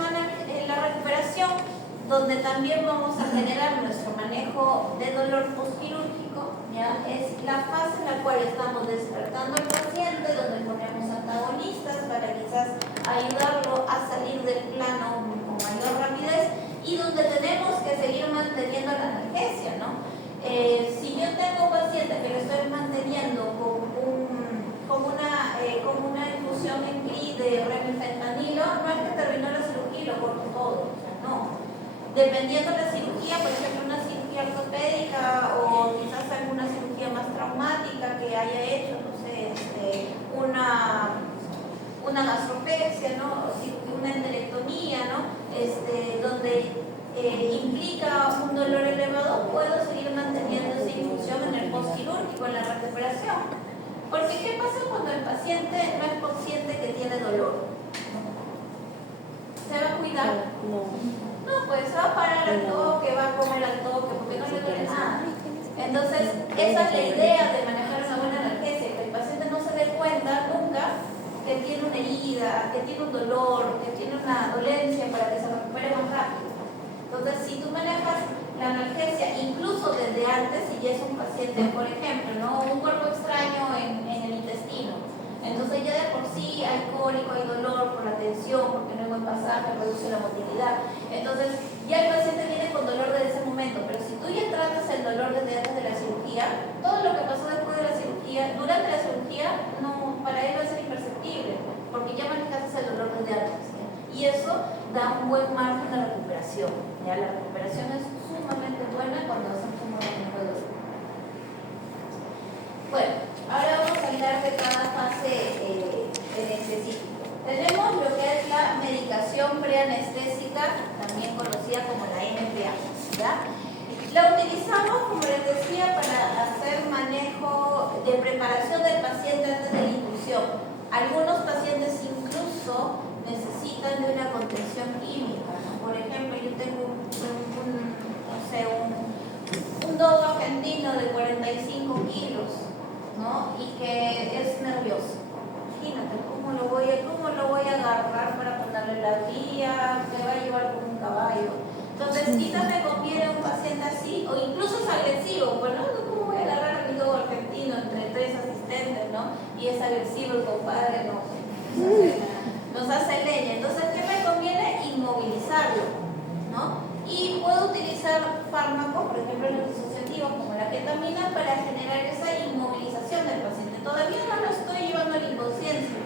donde también vamos a generar nuestro manejo de dolor postquirúrgico, ¿ya? Es la fase en la cual estamos despertando al paciente, donde ponemos antagonistas para quizás ayudarlo a salir del plano con mayor rapidez y donde tenemos que seguir manteniendo la analgesia, ¿no? Si yo tengo un paciente que lo estoy manteniendo con una infusión en gris de remifentanilo, no es que terminó la cirugía y lo corto todo, o sea, no. Dependiendo de la cirugía, por ejemplo, una cirugía ortopédica o quizás alguna cirugía más traumática que haya hecho, no sé, una gastropexia, ¿no? Una enterectomía, ¿no? Donde implica un dolor elevado, puedo seguir manteniendo esa infusión en el postquirúrgico, en la recuperación. Porque ¿qué pasa cuando el paciente no es consciente que tiene dolor? ¿Se va a cuidar? No, pues va a parar al toque, va a comer al toque, porque no le duele nada. Entonces, esa es la idea de manejar una buena analgesia, que el paciente no se dé cuenta nunca que tiene una herida, que tiene un dolor, que tiene una dolencia para que se recupere más rápido. Entonces, si tú manejas la analgesia, incluso desde antes, si ya es un paciente, por ejemplo, ¿no? Un cuerpo extraño en el intestino, entonces ya de por sí hay cólico, hay dolor por la tensión, porque no hay buen pasaje, reduce la motilidad. Entonces, ya el paciente viene con dolor desde ese momento, pero si tú ya tratas el dolor desde antes de la cirugía, todo lo que pasó después de la cirugía, durante la cirugía, no, para él va a ser imperceptible, porque ya manejaste el dolor desde antes, ¿sí? Y eso da un buen margen de recuperación, ¿ya? La recuperación es sumamente buena cuando hacemos un manejo de dolor. Bueno, ahora vamos a hablar de cada fase en específico. Tenemos lo que es la medicación preanestésica, también conocida como la MPA. ¿ya? La utilizamos, como les decía, para hacer manejo de preparación del paciente antes de la inducción. Algunos pacientes incluso necesitan de una contención química, ¿no? Por ejemplo, yo tengo un dogo argentino de 45 kilos, ¿no? Y que es nervioso. Imagínate, ¿cómo lo voy a agarrar para ponerle la vía? Me va a llevar como un caballo. Entonces, quizás me conviene un paciente así, o incluso es agresivo, pues, ¿no? ¿Cómo voy a agarrar a mi dogo argentino entre 3 asistentes, ¿no? Y es agresivo el compadre, nos hace leña. Entonces, ¿qué me conviene? Inmovilizarlo, ¿no? Y puedo utilizar fármacos, por ejemplo, los disociativos como la ketamina, para generar esa inmovilización del paciente. Todavía no lo estoy llevando a la inconsciencia,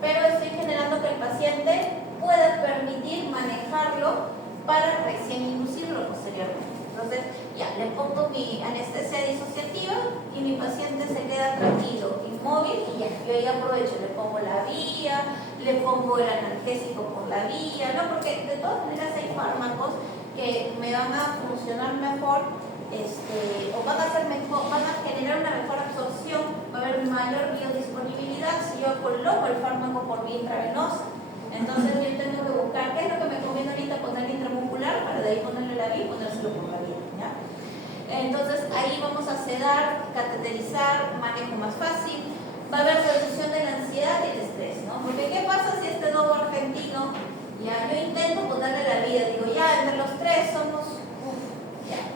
pero estoy generando que el paciente pueda permitir manejarlo para recién inducirlo posteriormente. Entonces, ya, le pongo mi anestesia disociativa y mi paciente se queda tranquilo, inmóvil, y ya, yo ahí aprovecho, le pongo la vía, le pongo el analgésico por la vía, ¿no? Porque de todas maneras hay fármacos que me van a funcionar mejor, o van a generar una mejor absorción, va a haber mayor biodisponibilidad si yo coloco el fármaco por vía intravenosa. Entonces yo tengo que buscar qué es lo que me conviene ahorita, ponerle intramuscular, para de ahí ponerle la vía y ponérselo por la vía, ¿ya? Entonces ahí vamos a sedar, cateterizar, manejo más fácil, va a haber reducción de la ansiedad y el estrés, ¿no? Porque ¿qué pasa si este dogo argentino, ya, yo intento ponerle la vía, digo, ya, entre los tres somos, ya,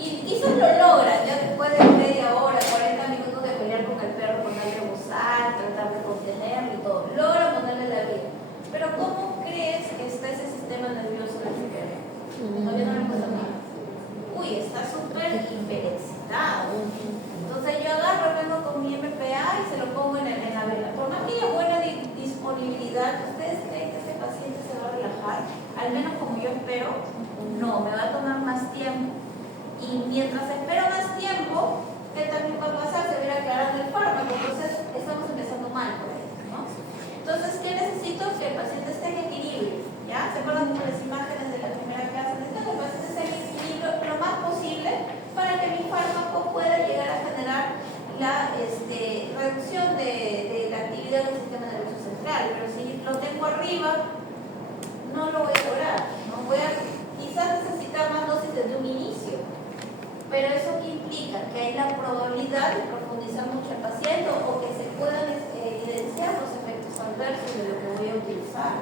y quizás lo logran, ya después de media hora, 40 minutos de pelear con el perro, ponerle bozal, tratar de contenerlo y todo, logran ponerle la vía. Pero ¿cómo crees que está ese sistema nervioso del cerebro? Todavía no le puedo nada. Uy, está súper hiperexcitado. Entonces yo agarro, vengo con mi MPA y se lo pongo en la vena. Por más que haya buena disponibilidad, ¿ustedes creen que ese paciente se va a relajar? Al menos como yo espero, no, me va a tomar más tiempo. Y mientras espero más tiempo, ¿qué también va a pasar? Se va a ir aclarando el fármaco. Entonces estamos empezando mal por ahí, ¿no? Entonces, ¿qué necesito? Que el paciente esté en equilibrio, ¿ya? ¿Se acuerdan de las imágenes de la primera clase? Necesito que el paciente esté en equilibrio lo más posible para que mi fármaco pueda llegar a generar la reducción de la actividad del sistema nervioso central. Pero si lo tengo arriba, no lo voy a lograr, ¿no? Voy a quizás necesitar más dosis desde un inicio. Pero eso que implica que hay la probabilidad de profundizar mucho el paciente o que se puedan evidenciar los efectos adversos de lo que voy a utilizar.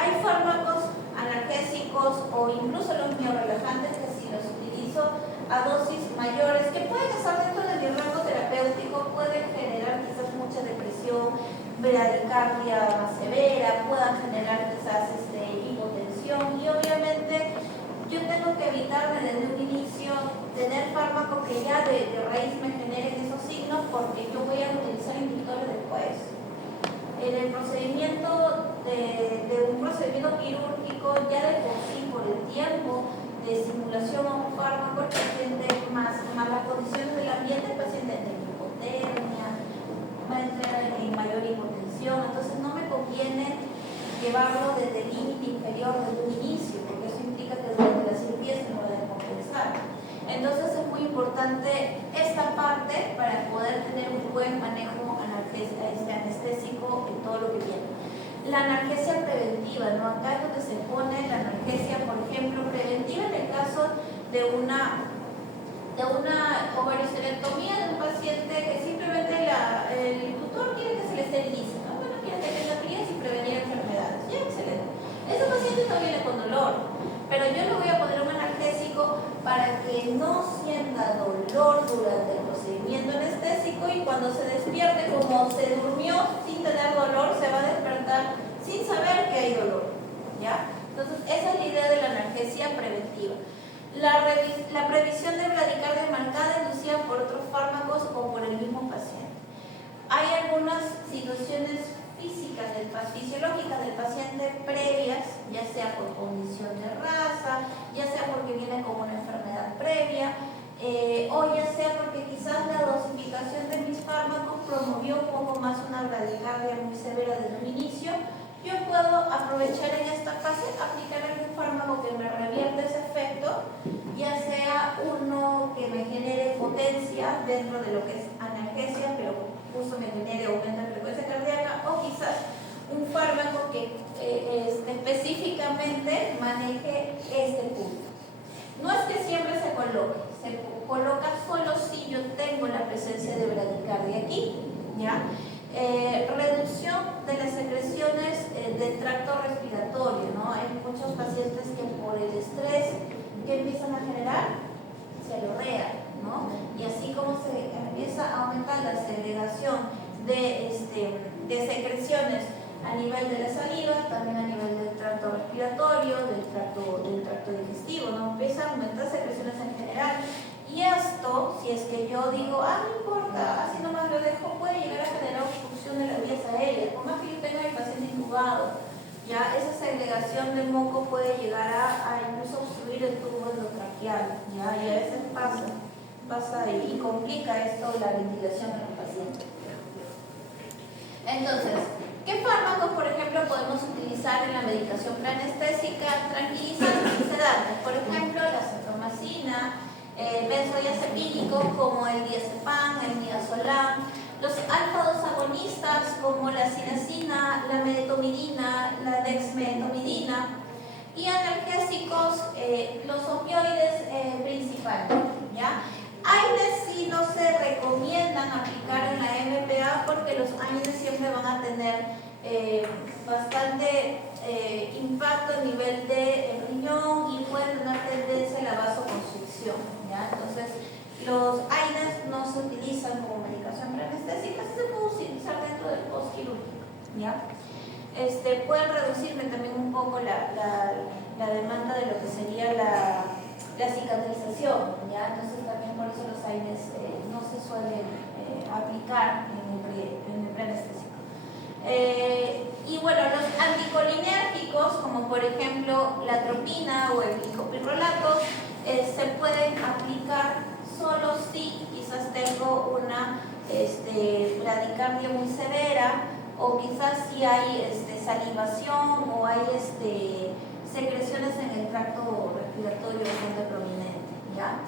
Hay fármacos analgésicos o incluso los miorelajantes que si los utilizo a dosis mayores, que pueden estar dentro de mi rango terapéutico, pueden generar quizás mucha depresión, bradicardia más severa, puedan generar quizás hipotensión, y obviamente yo tengo que evitar desde un inicio tener fármacos que ya de raíz me generen esos signos, porque yo voy a utilizar inhibidores después. En el procedimiento de un procedimiento quirúrgico, ya de por sí, por el tiempo de simulación a un fármaco, el paciente más las condiciones del ambiente, el paciente entra en hipotermia, va a entrar en mayor hipotensión. Entonces no me conviene llevarlo desde el límite inferior desde un inicio, porque eso implica que durante la cirugía se me va a descompensar. Entonces es muy importante esta parte para poder tener un buen manejo anestésico en todo lo que viene. La analgesia preventiva, ¿no? Acá es donde se pone la analgesia, por ejemplo, preventiva en el caso de una ovariocerectomía de un paciente que simplemente el tutor quiere que se le esterilice, ¿no? Bueno, quiere tener la cría sin prevenir enfermedades. Ya, excelente. Ese paciente no viene con dolor, pero yo le voy a poner un analgésico para que no sienta dolor durante el procedimiento anestésico, y cuando se despierte, como se durmió sin tener dolor, se va a despertar sin saber que hay dolor, ¿ya? Entonces esa es la idea de la analgesia preventiva. La previsión de bradicardia marcada inducida por otros fármacos o por el mismo paciente. Hay algunas situaciones fisiológicas del paciente previas, ya sea por condición de raza, ya sea porque viene con una enfermedad previa, o ya sea porque quizás la dosificación de mis fármacos promovió un poco más una bradicardia muy severa desde un inicio. Yo puedo aprovechar en esta fase, aplicar algún fármaco que me revierte ese efecto, ya ya dentro de lo que es analgesia, pero justo me genere aumento de frecuencia cardíaca, o quizás un fármaco que específicamente maneje este punto. No es que siempre se coloca solo si yo tengo la presencia de bradicardia aquí, ¿ya? Reducción de las secreciones del tracto respiratorio, ¿no? Hay muchos pacientes que por el estrés que empiezan a generar, se lorrean, ¿no? Y así como se empieza a aumentar la segregación de secreciones a nivel de la saliva, también a nivel del tracto respiratorio, del tracto digestivo, ¿no? Empieza a aumentar secreciones en general. Y esto, si es que yo digo, no importa, así nomás lo dejo, puede llegar a generar obstrucción de las vías aéreas. Por más que yo tenga el paciente intubado, ya esa segregación de moco puede llegar a incluso obstruir el tubo endotraqueal, ¿ya? Y a veces pasa y complica esto la ventilación en el paciente. Entonces, ¿qué fármacos, por ejemplo, podemos utilizar en la medicación preanestésica? Tranquilizantes y sedantes, por ejemplo, la centromicina, benzodiazepínicos como el diazepam, el midazolam, los alfa-2 agonistas como la cinacina, la medetomidina, la dexmedetomidina, y analgésicos, los opioides principales, ¿ya? AINES sí no se recomiendan aplicar en la MPA porque los AINES siempre van a tener bastante impacto a nivel de riñón y pueden tener tendencia a la vasoconstricción, ¿ya? Entonces, los AINES no se utilizan como medicación preanestésica, sí se puede utilizar dentro del postquirúrgico, ¿ya? Pueden reducirme también un poco la demanda de lo que sería la cicatrización, ¿ya? Entonces también por eso los AINES no se suelen aplicar en el preanestésico. Y bueno, los anticolinérgicos, como por ejemplo la atropina o el glicopirrolato, se pueden aplicar solo si quizás tengo una bradicardia muy severa, o quizás si hay salivación o hay secreciones en el tracto respiratorio bastante prominente, ¿ya?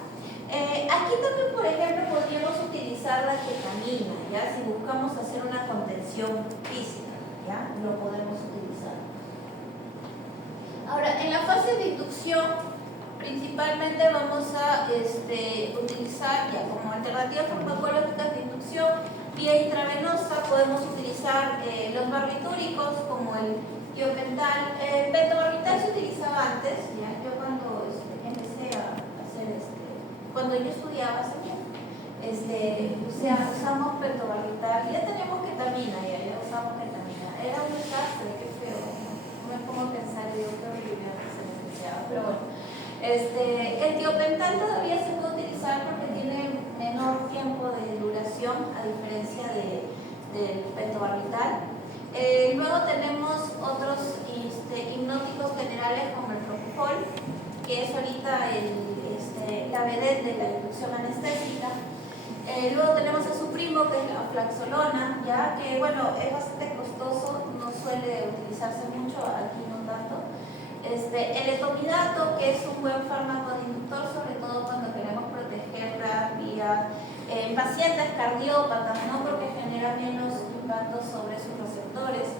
Aquí también, por ejemplo, podríamos utilizar la ketamina, ¿ya? Si buscamos hacer una contención física, ¿ya? Lo podemos utilizar. Ahora, en la fase de inducción, principalmente vamos a utilizar, ya como alternativas farmacológicas de inducción, vía intravenosa, podemos utilizar los barbitúricos como el tiopental. El pentobarbital se utilizaba antes, ¿ya? Yo cuando empecé a hacer cuando yo estudiaba también, usamos pentobarbital, ya teníamos ketamina, ya usamos ketamina. Era un desastre, qué feo, no me pongo a pensar, digo, qué horrible se necesitaba, pero bueno. El tiopental todavía se puede utilizar porque tiene menor tiempo de duración a diferencia del pentobarbital. Luego tenemos otros hipnóticos generales como el propofol, que es ahorita la vedette de la inducción anestésica. Luego tenemos a su primo, que es la flaxolona, ya que bueno, es bastante costoso, no suele utilizarse mucho, aquí no tanto. El etomidato, que es un buen fármaco de inductor, sobre todo cuando queremos proteger la vía en pacientes cardiópatas, ¿no? Porque genera menos impacto sobre sus receptores.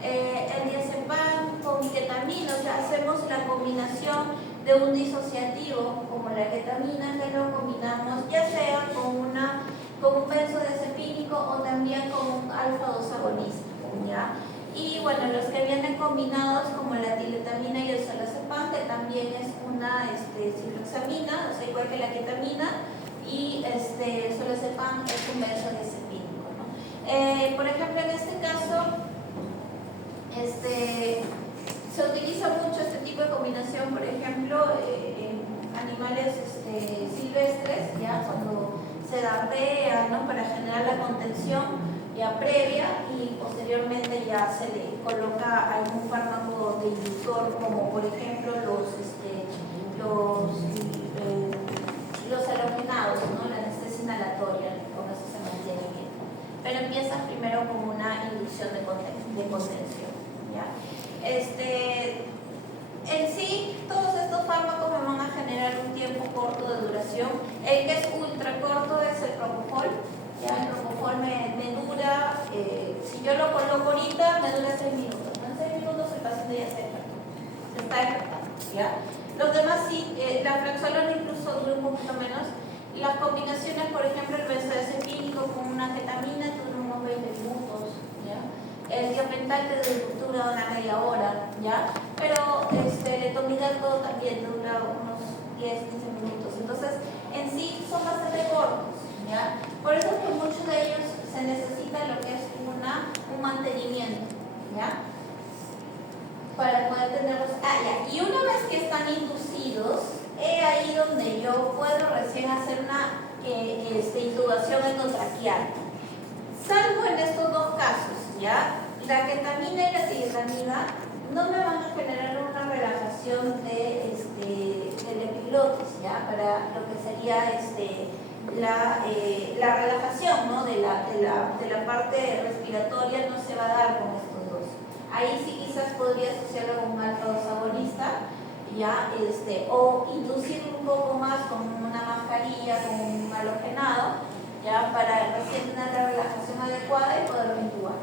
El diazepam con ketamina, o sea, hacemos la combinación de un disociativo como la ketamina, que lo combinamos ya sea con un benzodiazepínico o también con un alfa-2 agonista, ¿ya? Y bueno, los que vienen combinados como la tiletamina y el solazepam, que también es una ciclohexamina, o sea, igual que la ketamina, y el solazepam es un benzodiazepínico, ¿no? Por ejemplo, en este caso, se utiliza mucho este tipo de combinación, por ejemplo, en animales silvestres, ya cuando se dartea, ¿no? Para generar la contención ya previa, y posteriormente ya se le coloca algún fármaco de inductor, como por ejemplo los halogenados, ¿no? La anestesia inhalatoria, con eso se mantiene bien. Pero empiezas primero con una inducción de contención, ¿ya? En sí, todos estos fármacos me van a generar un tiempo corto de duración. El que es ultra corto es el ¿ya? Los demás sí, la fraxolona incluso dura un poquito menos. Las combinaciones, por ejemplo, el benzodiazepínico con una ketamina dura unos 20 minutos, ¿ya? El diopental te dura una media hora, ¿ya? Pero el etomidalco también dura unos 10-15 minutos. Entonces, en sí son bastante cortos, ¿ya? Por eso es que muchos de ellos se necesita lo que es un mantenimiento, ¿ya? Para poder tenerlos. Ya. Y una vez que están inducidos, es ahí donde yo puedo recién hacer una intubación endotraqueal. Salvo en estos dos casos, ¿ya? La ketamina y la tietamina no me van a generar una relajación del epiglotis, ¿ya? Para lo que sería la relajación, ¿no? de la parte respiratoria no se va a dar con estos dos. Ahí sí quizás podría asociarlo con un alfa-2 agonista, ¿ya? O inducir un poco más con una mascarilla, con un halogenado, ¿ya? Para recién tener la relajación adecuada y poder intubar.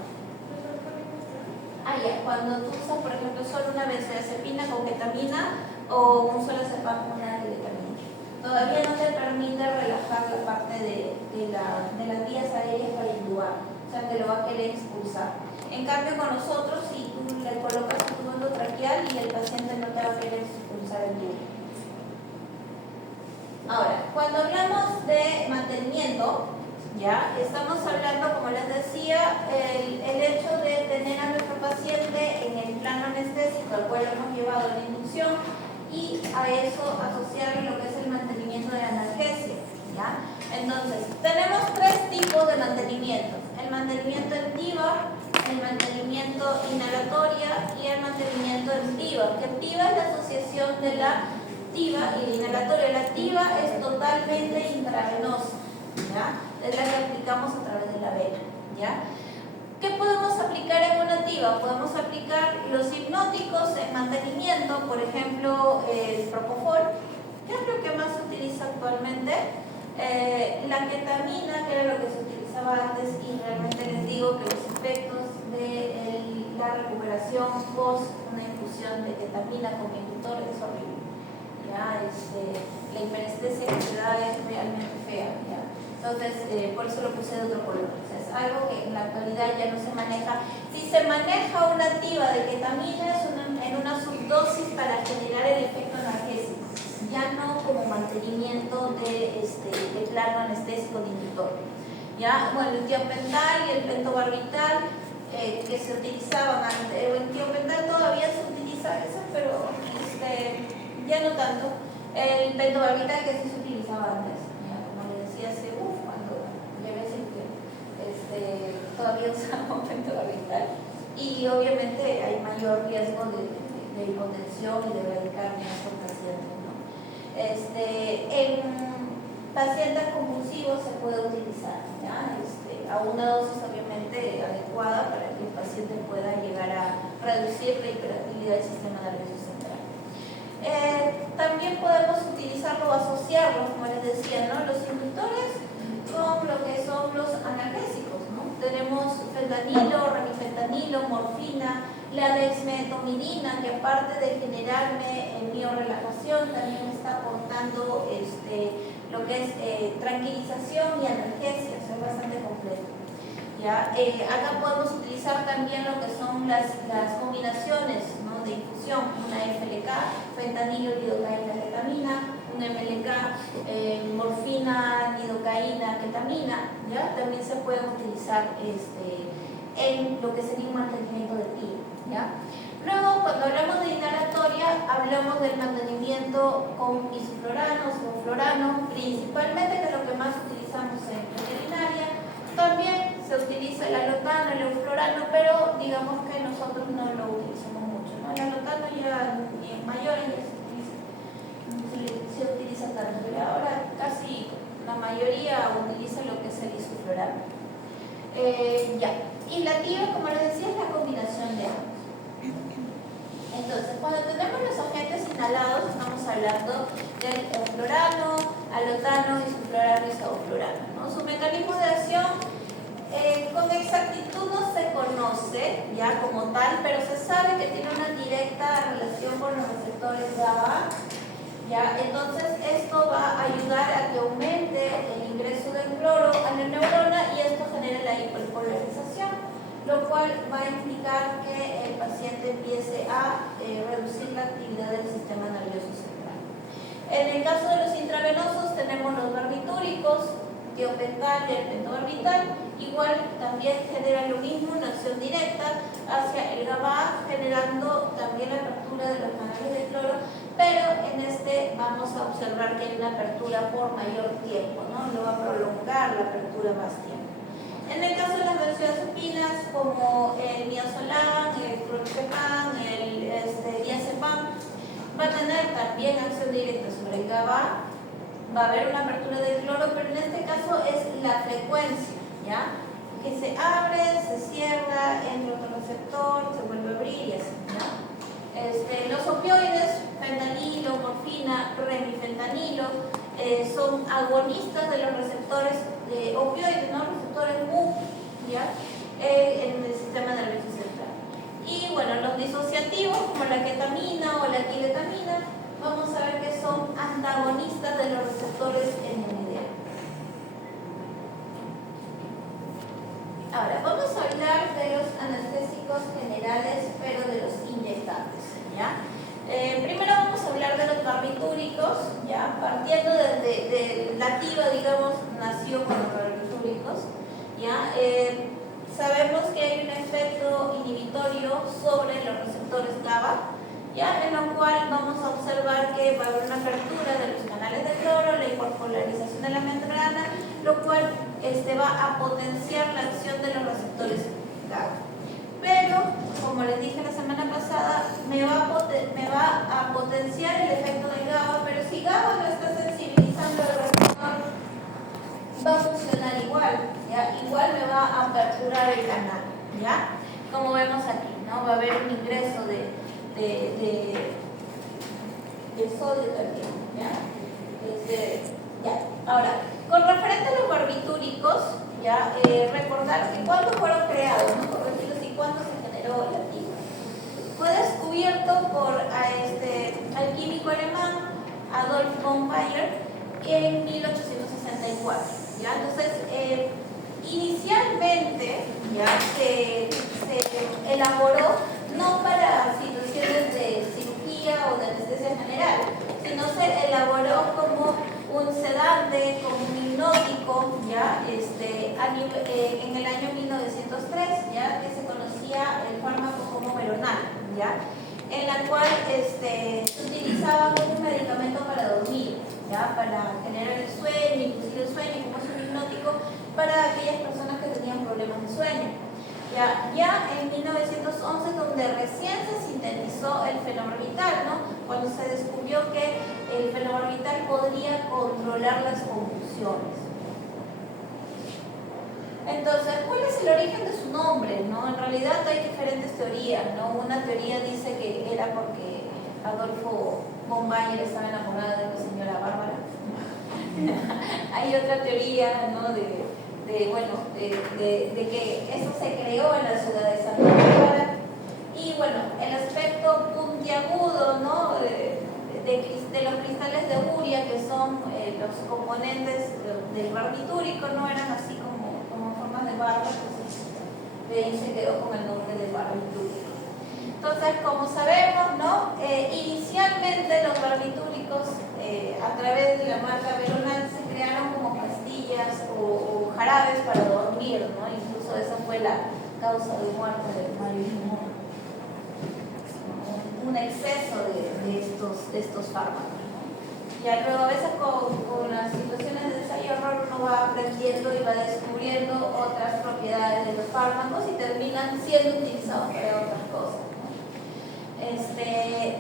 Ya, cuando tú usas, por ejemplo, solo una benzodiazepina con ketamina o un solo cepam con una ketamina, todavía no te permite relajar la parte de las vías aéreas para intubar, o sea, te lo va a querer expulsar. En cambio, con nosotros, si tú le colocas un tubo endotraqueal y el paciente no te va a querer expulsar el tubo. Ahora, cuando hablamos de mantenimiento, ¿ya? Estamos hablando, como les decía, el hecho de tener a nuestro paciente en el plano anestésico, al cual hemos llevado la inducción, y a eso asociarle lo que es el mantenimiento de la analgesia, ¿ya? Entonces, tenemos tres tipos de mantenimiento: el mantenimiento en TIVA, el mantenimiento inhalatoria y el mantenimiento en PIVA, que PIVA es la asociación de la TIVA y la inhalatoria. La TIVA es totalmente intravenosa, ¿ya? Es la que aplicamos a través de la vena, ¿ya? ¿Qué podemos aplicar en una TIVA? Podemos aplicar los hipnóticos en mantenimiento, por ejemplo, el propofol, que es lo que más se utiliza actualmente, la ketamina, que era lo que se utilizaba antes, y realmente les digo que los efectos de la recuperación post una infusión de ketamina con inductor es horrible, ¿ya? La hiperestesia que se da es realmente fea, ¿ya? Entonces, por eso lo puse de otro color. O sea, es algo que en la actualidad ya no se maneja. Si se maneja una activa de ketamina, es en una subdosis para generar el efecto analgésico, ya no como mantenimiento de plano anestésico de inductor. ¿Ya? Bueno, el tiopental y el pentobarbital que se utilizaban antes, el tiopental todavía se utiliza eso, pero ya no tanto. El pentobarbital que sí se utilizaba antes, ¿ya? Como les decía, cuando le ves que todavía usamos pentobarbital, y obviamente hay mayor riesgo de hipotensión y de bradicardia en estos pacientes, ¿no? En pacientes convulsivos se puede utilizar, ¿ya? A una dosis obviamente adecuada para que el paciente pueda llegar a reducir la hiperactividad del sistema nervioso central. También podemos utilizarlo o asociarlo, como les decía, ¿no? Los inductores con lo que son los analgésicos, ¿no? Tenemos fentanilo, remifentanilo, morfina, la dexmedetomidina, que aparte de generarme miorelajación, también está aportando lo que es tranquilización y analgesia, o sea, es bastante completo, ¿ya? Acá podemos utilizar también lo que son las combinaciones, ¿no? De infusión, una FLK, fentanilo, lidocaína, ketamina, un MLK, morfina, lidocaína, ketamina, ¿ya? También se pueden utilizar en lo que sería un mantenimiento de PIVA, ¿ya? Luego, cuando hablamos de inhalatoria, hablamos del mantenimiento con isoflorano, sevoflorano, principalmente, que es lo que más utilizamos en veterinaria. También se utiliza el alotano, el euflorano, pero digamos que nosotros no lo utilizamos mucho, ¿no? El alotano ya en mayores ya se utiliza tanto, pero ahora casi la mayoría utiliza lo que es el isoflorano. Ya. Y la TIVA, como les decía, es la combinación de ambos. Entonces, cuando tenemos los agentes inhalados, estamos hablando del euflorano, alotano, isoflorano y sevoflorano, ¿no? Su mecanismo de acción con exactitud no se conoce ya como tal, pero se sabe que tiene una directa relación con los receptores GABA. ¿Ya? Entonces esto va a ayudar a que aumente el ingreso del cloro a la neurona y esto genere la hiperpolarización, lo cual va a implicar que el paciente empiece a reducir la actividad del sistema nervioso central. En el caso de los intravenosos tenemos los barbitúricos, tiopental y el pentobarbital, igual también generan lo mismo, una acción directa hacia el GABA, generando también la apertura de los canales de cloro, pero en este vamos a observar que hay una apertura por mayor tiempo, ¿no? Lo va a prolongar la apertura más tiempo. En el caso de las benzodiazepinas, como el midazolam, el clorazepam, el diazepam, va a tener también acción directa sobre el GABA, va a haber una apertura del cloro, pero en este caso es la frecuencia, ¿ya? Que se abre, se cierra, entra otro receptor, se vuelve a abrir y así, ¿ya? Los opioides, fentanilo, morfina, remifentanilo, son agonistas de los receptores de opioides, ¿no? Receptores MU, ¿ya? En el sistema nervioso central. Y bueno, los disociativos como la ketamina o la quiletamina, vamos a ver que son antagonistas de los receptores NMDA. Ahora, vamos a hablar de los anestésicos generales, pero de los inyectables, ¿ya? Primero vamos a hablar de los barbitúricos, ¿ya? Partiendo de la activa, digamos, nació con los barbitúricos, ¿ya? Sabemos que hay un efecto inhibitorio sobre los receptores GABA, ¿ya? En lo cual vamos a observar que va a haber una apertura de los canales de cloro, la hiperpolarización de la membrana, lo cual va a potenciar la acción de los receptores GABA. Pero, como les dije la semana pasada, me va a potenciar el efecto del GABA, pero si GABA no está sensibilizando al receptor, va a funcionar igual, ¿ya? Igual me va a aperturar el canal, ¿ya? Como vemos aquí, ¿no? Va a haber un ingreso de sodio también, ¿ya? Ahora, con referente a los barbitúricos, ¿ya? Recordar que cuándo fueron creados, ¿no? Corregidos y cuándo se generó el activo. Fue descubierto por al químico alemán Adolf von Baeyer en 1864, ¿ya? Entonces, inicialmente ya se elaboró no para situaciones de cirugía o de anestesia general, sino se elaboró como un sedante, como un hipnótico, ¿ya? En el año 1903, ¿ya? Que se conocía el fármaco como Veronal, ¿ya? En la cual se utilizaba como un medicamento para dormir, ¿ya? Para generar el sueño, inclusive el sueño, como es un hipnótico para aquellas personas que tenían problemas de sueño. Ya en 1911, donde recién se sintetizó el fenobarbital, ¿no? Cuando se descubrió que el fenobarbital podría controlar las convulsiones. Entonces, ¿cuál es el origen de su nombre? ¿No? En realidad hay diferentes teorías, ¿no? Una teoría dice que era porque Adolfo von Baeyer estaba enamorado de la señora Bárbara. Hay otra teoría, ¿no? de que eso se creó en la ciudad de Santa Bárbara. Y bueno, el aspecto puntiagudo, ¿no? de los cristales de Uria, que son los componentes del barbitúrico, no eran así como formas de barra, entonces de ahí se quedó con el nombre de barbitúrico. Entonces, como sabemos, ¿no? Inicialmente los barbitúricos a través de la marca Veronal se crearon como pastillas o jarabes para dormir, ¿no? Incluso esa fue la causa de muerte de Marilyn Monroe. Un exceso de estos fármacos, ¿no? Ya luego a veces con las situaciones de ensayo-error uno va aprendiendo y va descubriendo otras propiedades de los fármacos y terminan siendo utilizados para otras cosas, ¿no?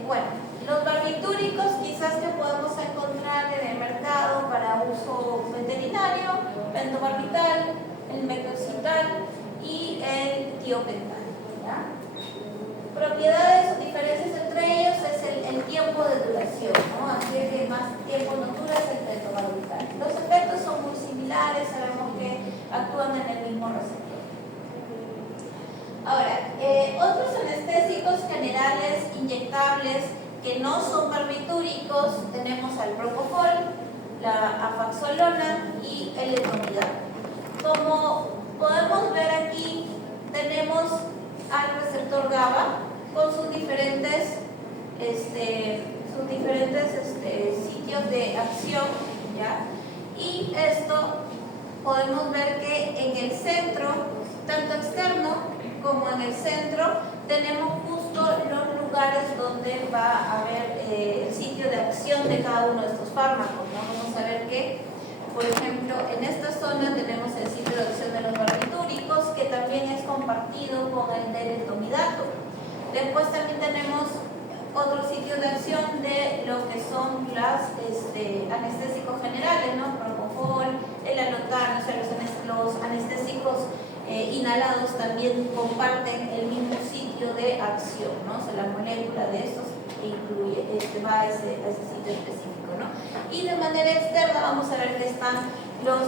Bueno, los barbitúricos quizás que podemos encontrar en el mercado para uso veterinario, pentobarbital, el metoxital y el tiopental, ¿ya? Propiedades o diferencias entre ellos es el tiempo de duración, ¿no? Así que más tiempo no dura es el pentobarbital. Los efectos son muy similares, sabemos que actúan en el mismo receptor. antibióticos generales inyectables que no son barbitúricos, tenemos al propofol, la afaxolona y el letromidal. Como podemos ver aquí, tenemos al receptor GABA con sus diferentes sitios de acción, ¿ya? Y esto podemos ver que en el centro, tanto externo como en el centro, tenemos justo los lugares donde va a haber el sitio de acción de cada uno de estos fármacos, ¿no? Vamos a ver que, por ejemplo, en esta zona tenemos el sitio de acción de los barbitúricos, que también es compartido con el del etomidato. Después también tenemos otro sitio de acción de lo que son los anestésicos generales, ¿no? Propofol, el alotano, o sea, los anestésicos inhalados también comparten el mismo sitio de acción, ¿no? O sea, la molécula de estos incluye, va a ese sitio específico, ¿no? Y de manera externa vamos a ver que están los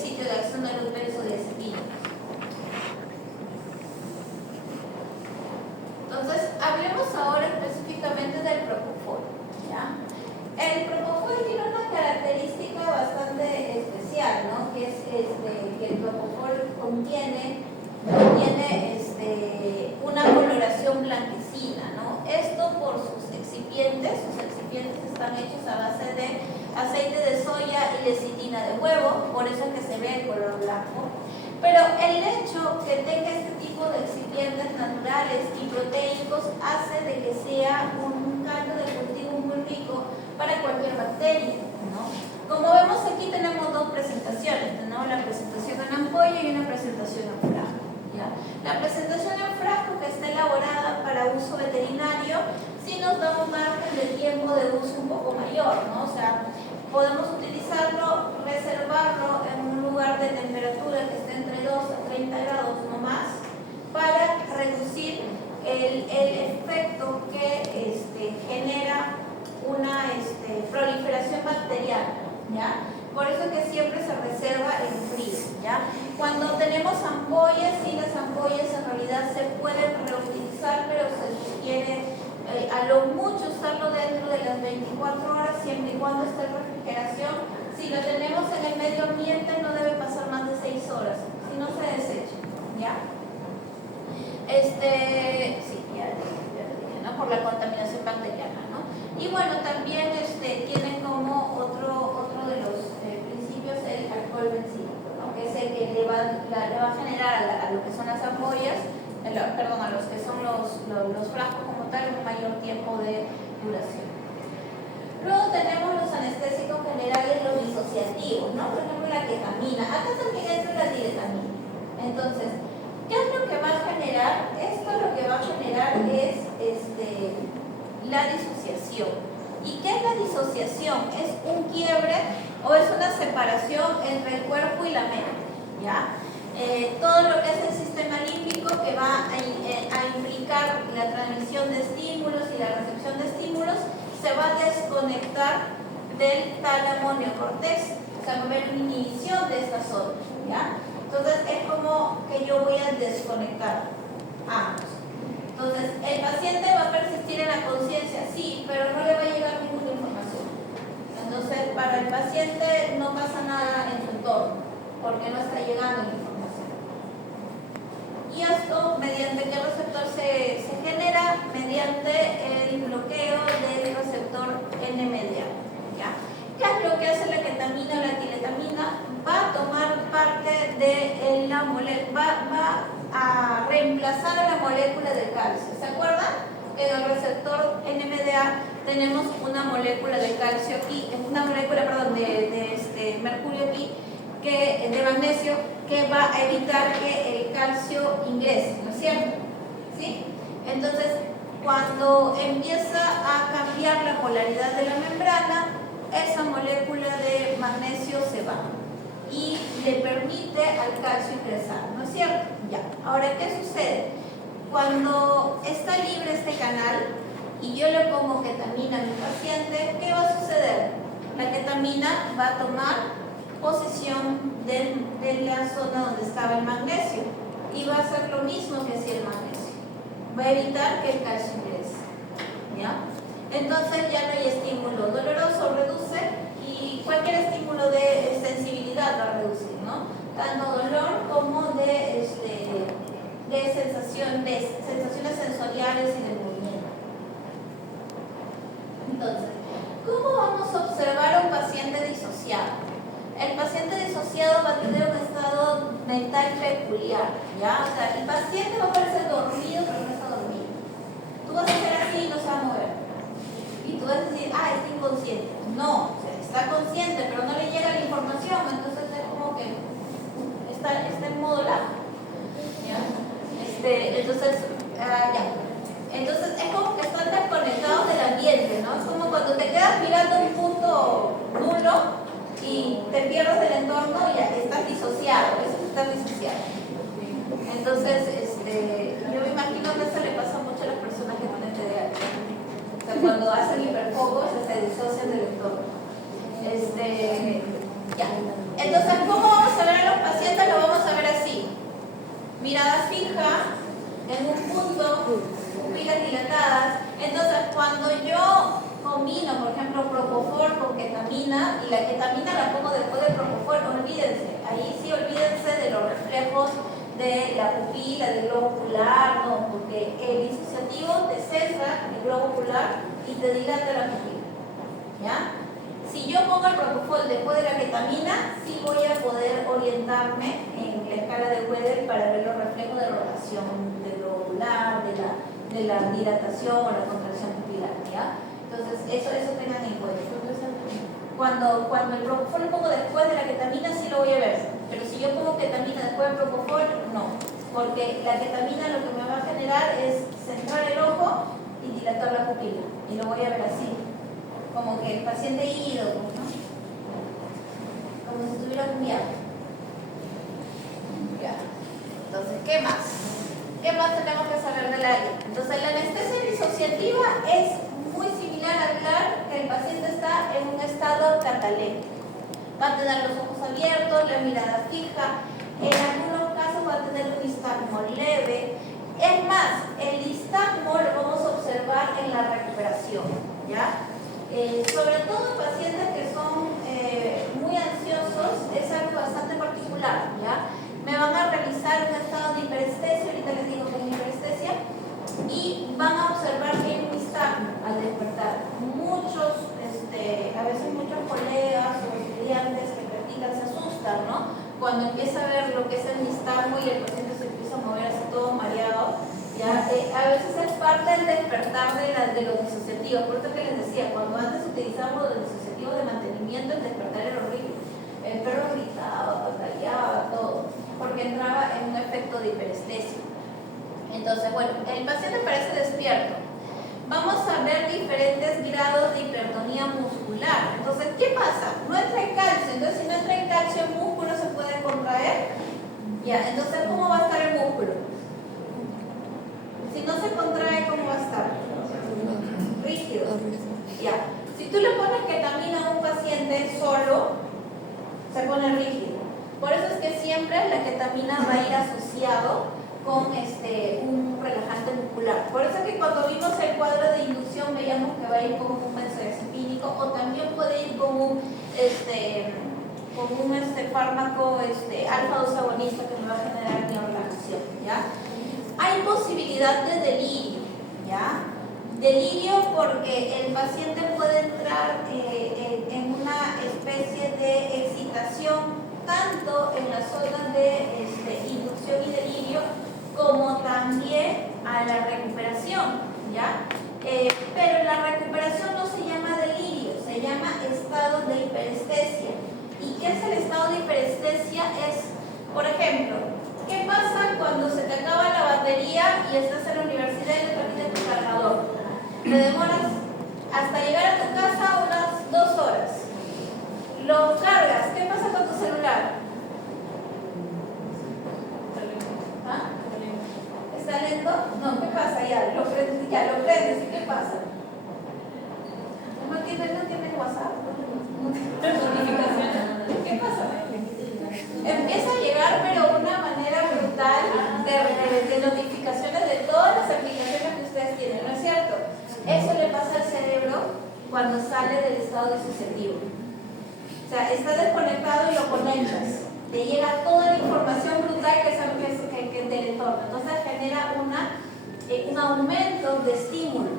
sitios de acción de los benzodiazepinas. Entonces, hablemos ahora específicamente del propofol, ¿ya? El propofol tiene una característica bastante especial, ¿no? Que es que el propofol contiene una coloración blanquecina, ¿no? Esto por sus excipientes están hechos a base de aceite de soya y lecitina de huevo, por eso es que se ve el color blanco. Pero el hecho que tenga este tipo de excipientes naturales y proteicos hace de que sea un caldo de cultivo muy rico para cualquier bacteria, ¿no? Como vemos aquí tenemos dos presentaciones, tenemos la presentación en ampolla y una presentación en frasco, ¿ya? La presentación en frasco, que está elaborada para uso veterinario, sí nos da un margen de tiempo de uso un poco mayor, ¿no? O sea, podemos utilizarlo, reservarlo en un lugar de temperatura que esté entre 2 a 30 grados no más, para reducir el efecto que genera una proliferación bacteriana, ¿ya? Por eso que siempre se reserva en frío, ¿ya? Cuando tenemos ampollas, sí, las ampollas en realidad se pueden reutilizar, pero se sugiere a lo mucho usarlo dentro de las 24 horas, siempre y cuando esté en refrigeración. Si lo tenemos en el medio ambiente, no debe pasar más de 6 horas, si no se desecha, ¿ya? Sí, ya dije, ¿no? Por la contaminación bacteriana, ¿no? Y bueno, también tiene como otro de los principios el alcohol bencílico, ¿no? Que es el que le va a generar a lo que son las ampollas, a los que son los frascos como tal, un mayor tiempo de duración. Luego tenemos los anestésicos generales, los disociativos, ¿no? Por ejemplo, la ketamina. Acá también entra la diretamina. Entonces, ¿qué es lo que va a generar? Esto lo que va a generar es la disociación. ¿Y qué es la disociación? Es un quiebre o es una separación entre el cuerpo y la mente, ¿ya? Todo lo que es el sistema límbico, que va a implicar la transmisión de estímulos y la recepción de estímulos, se va a desconectar del tálamo neocortex, o sea, va a haber una inhibición de esta zona, ¿ya? Entonces es como que yo voy a desconectar ambos. Entonces el paciente va a persistir en la conciencia, sí, pero no le va a llegar ninguna información. Entonces para el paciente no pasa nada en su entorno, porque no está llegando la información. Y esto, mediante qué receptor se genera, mediante el bloqueo del receptor NMDA, ¿ya? ¿Qué es lo que hace la ketamina o la tiletamina? Va a tomar parte de la molécula, va a reemplazar a la molécula de calcio. ¿Se acuerdan? Que en el receptor NMDA tenemos una molécula de calcio aquí, una molécula, perdón, de mercurio aquí, de magnesio, que va a evitar que el calcio ingrese, ¿no es cierto? ¿Sí? Entonces, cuando empieza a cambiar la polaridad de la membrana, esa molécula de magnesio se va y le permite al calcio ingresar, ¿no es cierto? Ya. Ahora, ¿qué sucede? Cuando está libre este canal y yo le pongo ketamina a mi paciente, ¿qué va a suceder? La ketamina va a tomar posesión de la zona donde estaba el magnesio y va a hacer lo mismo que hacía el magnesio. va a evitar que el calcio ingrese, ¿ya? Entonces ya no hay estímulo doloroso, reduce, y cualquier estímulo de sensibilidad va a reducir, ¿no? Tanto dolor como de sensaciones sensoriales y de movimiento. Entonces, ¿cómo vamos a observar a un paciente disociado? El paciente disociado va a tener un estado mental peculiar, ¿ya? O sea, el paciente va a parecer dormido, pero no está dormido. Tú vas a hacer así y no se va a mover. Y tú vas a decir, está inconsciente. No, o sea, está consciente, pero no le llega la información, entonces es como que está en modo lag. ¿Ya? Entonces es como que están desconectados del ambiente, ¿no? Es como cuando te quedas mirando un punto nulo y te pierdes del entorno y ya estás disociado, Entonces, yo me imagino que eso le pasa mucho a las personas que tienen TDAH. O sea, cuando hacen hiperfoco se disocian del entorno. Entonces, ¿cómo vamos a ver a los pacientes? Lo vamos a ver así. Mirada fija, en un punto, pupilas dilatadas. Entonces, cuando yo combino, por ejemplo, propofol con ketamina, y la ketamina la pongo después del propofol, olvídense. Ahí sí olvídense de los reflejos de la pupila, del globo ocular, no, porque el disociativo te centra el globo ocular y te dilata la pupila, ¿ya? Si yo pongo el propofol después de la ketamina, sí voy a poder orientarme en la escala de Weber para ver los reflejos de rotación del globo ocular, de la dilatación o la contracción pupilar, ¿ya? Entonces, eso tengan en cuenta. Cuando el propofol lo pongo después de la ketamina, sí lo voy a ver. Pero si yo pongo ketamina después del propofol, no. Porque la ketamina lo que me va a generar es centrar el ojo y dilatar la pupila. Y lo voy a ver así. Como que el paciente ido, ¿no? Como si estuviera cumbiando. Ya. Entonces, ¿qué más? ¿Qué más tenemos que saber del área? Entonces, la anestesia disociativa es muy similar a hablar que el paciente está en un estado catalético. Va a tener los ojos abiertos, la mirada fija, en algunos casos va a tener un nistagmo leve. Es más, el nistagmo lo vamos a observar en la recuperación, ¿ya? Sobre todo pacientes que son muy ansiosos, es algo bastante particular, ¿ya? Me van a realizar un estado de hiperestesia, ahorita les digo que es hiperestesia, y van a observar que hay un nistagmo al despertar. A veces muchos colegas o estudiantes que practican se asustan, ¿no? Cuando empieza a ver lo que es el nistagmo y el paciente se empieza a mover así todo mareado, ¿ya? A veces es parte del despertar de los disociativos. Por eso que les decía, cuando antes utilizamos los disociativos de mantenimiento, el despertar era horrible. El perro gritaba, pataleaba, todo, porque entraba en un efecto de hiperestesia. Entonces, bueno, el paciente parece despierto. Vamos a ver diferentes grados de hipertonía muscular. Entonces, ¿qué pasa? No entra el calcio. Entonces, si no entra el calcio, el músculo se puede contraer. Ya, entonces, ¿cómo va a estar el músculo? Si no se contrae, ¿cómo va a estar? Rígido. Ya. Si tú le pones ketamina a un paciente solo, se pone rígido. Por eso es que siempre la ketamina va a ir asociado con un relajante muscular. Por eso es que cuando vimos el cuadro de inducción veíamos que va a ir con un benzodiazepínico o también puede ir con un fármaco alfa-2 agonista que me va a generar neurorelajación, ¿ya? Hay posibilidad de delirio, ¿ya? Delirio porque el paciente puede entrar en una especie de excitación tanto en las zonas de inducción y delirio como también a la recuperación, ¿ya? Pero la recuperación no se llama delirio, se llama estado de hiperestesia. ¿Y qué es el estado de hiperestesia? Es, por ejemplo, ¿qué pasa cuando se te acaba la batería y estás en la universidad y no trajiste tu cargador? Te demoras hasta llegar a tu casa unas 2 horas. Lo cargas, ¿qué pasa con tu celular? ¿Ah? ¿Está lento? No, ¿qué pasa? Ya lo prendes, ¿y qué pasa? ¿No tiene WhatsApp? ¿Qué pasa? Empieza a llegar, pero de una manera brutal, de notificaciones de todas las aplicaciones sale del estado disociativo. O sea, está desconectado y lo conectas. Te llega toda la información brutal que del entorno. Entonces genera un aumento de estímulo,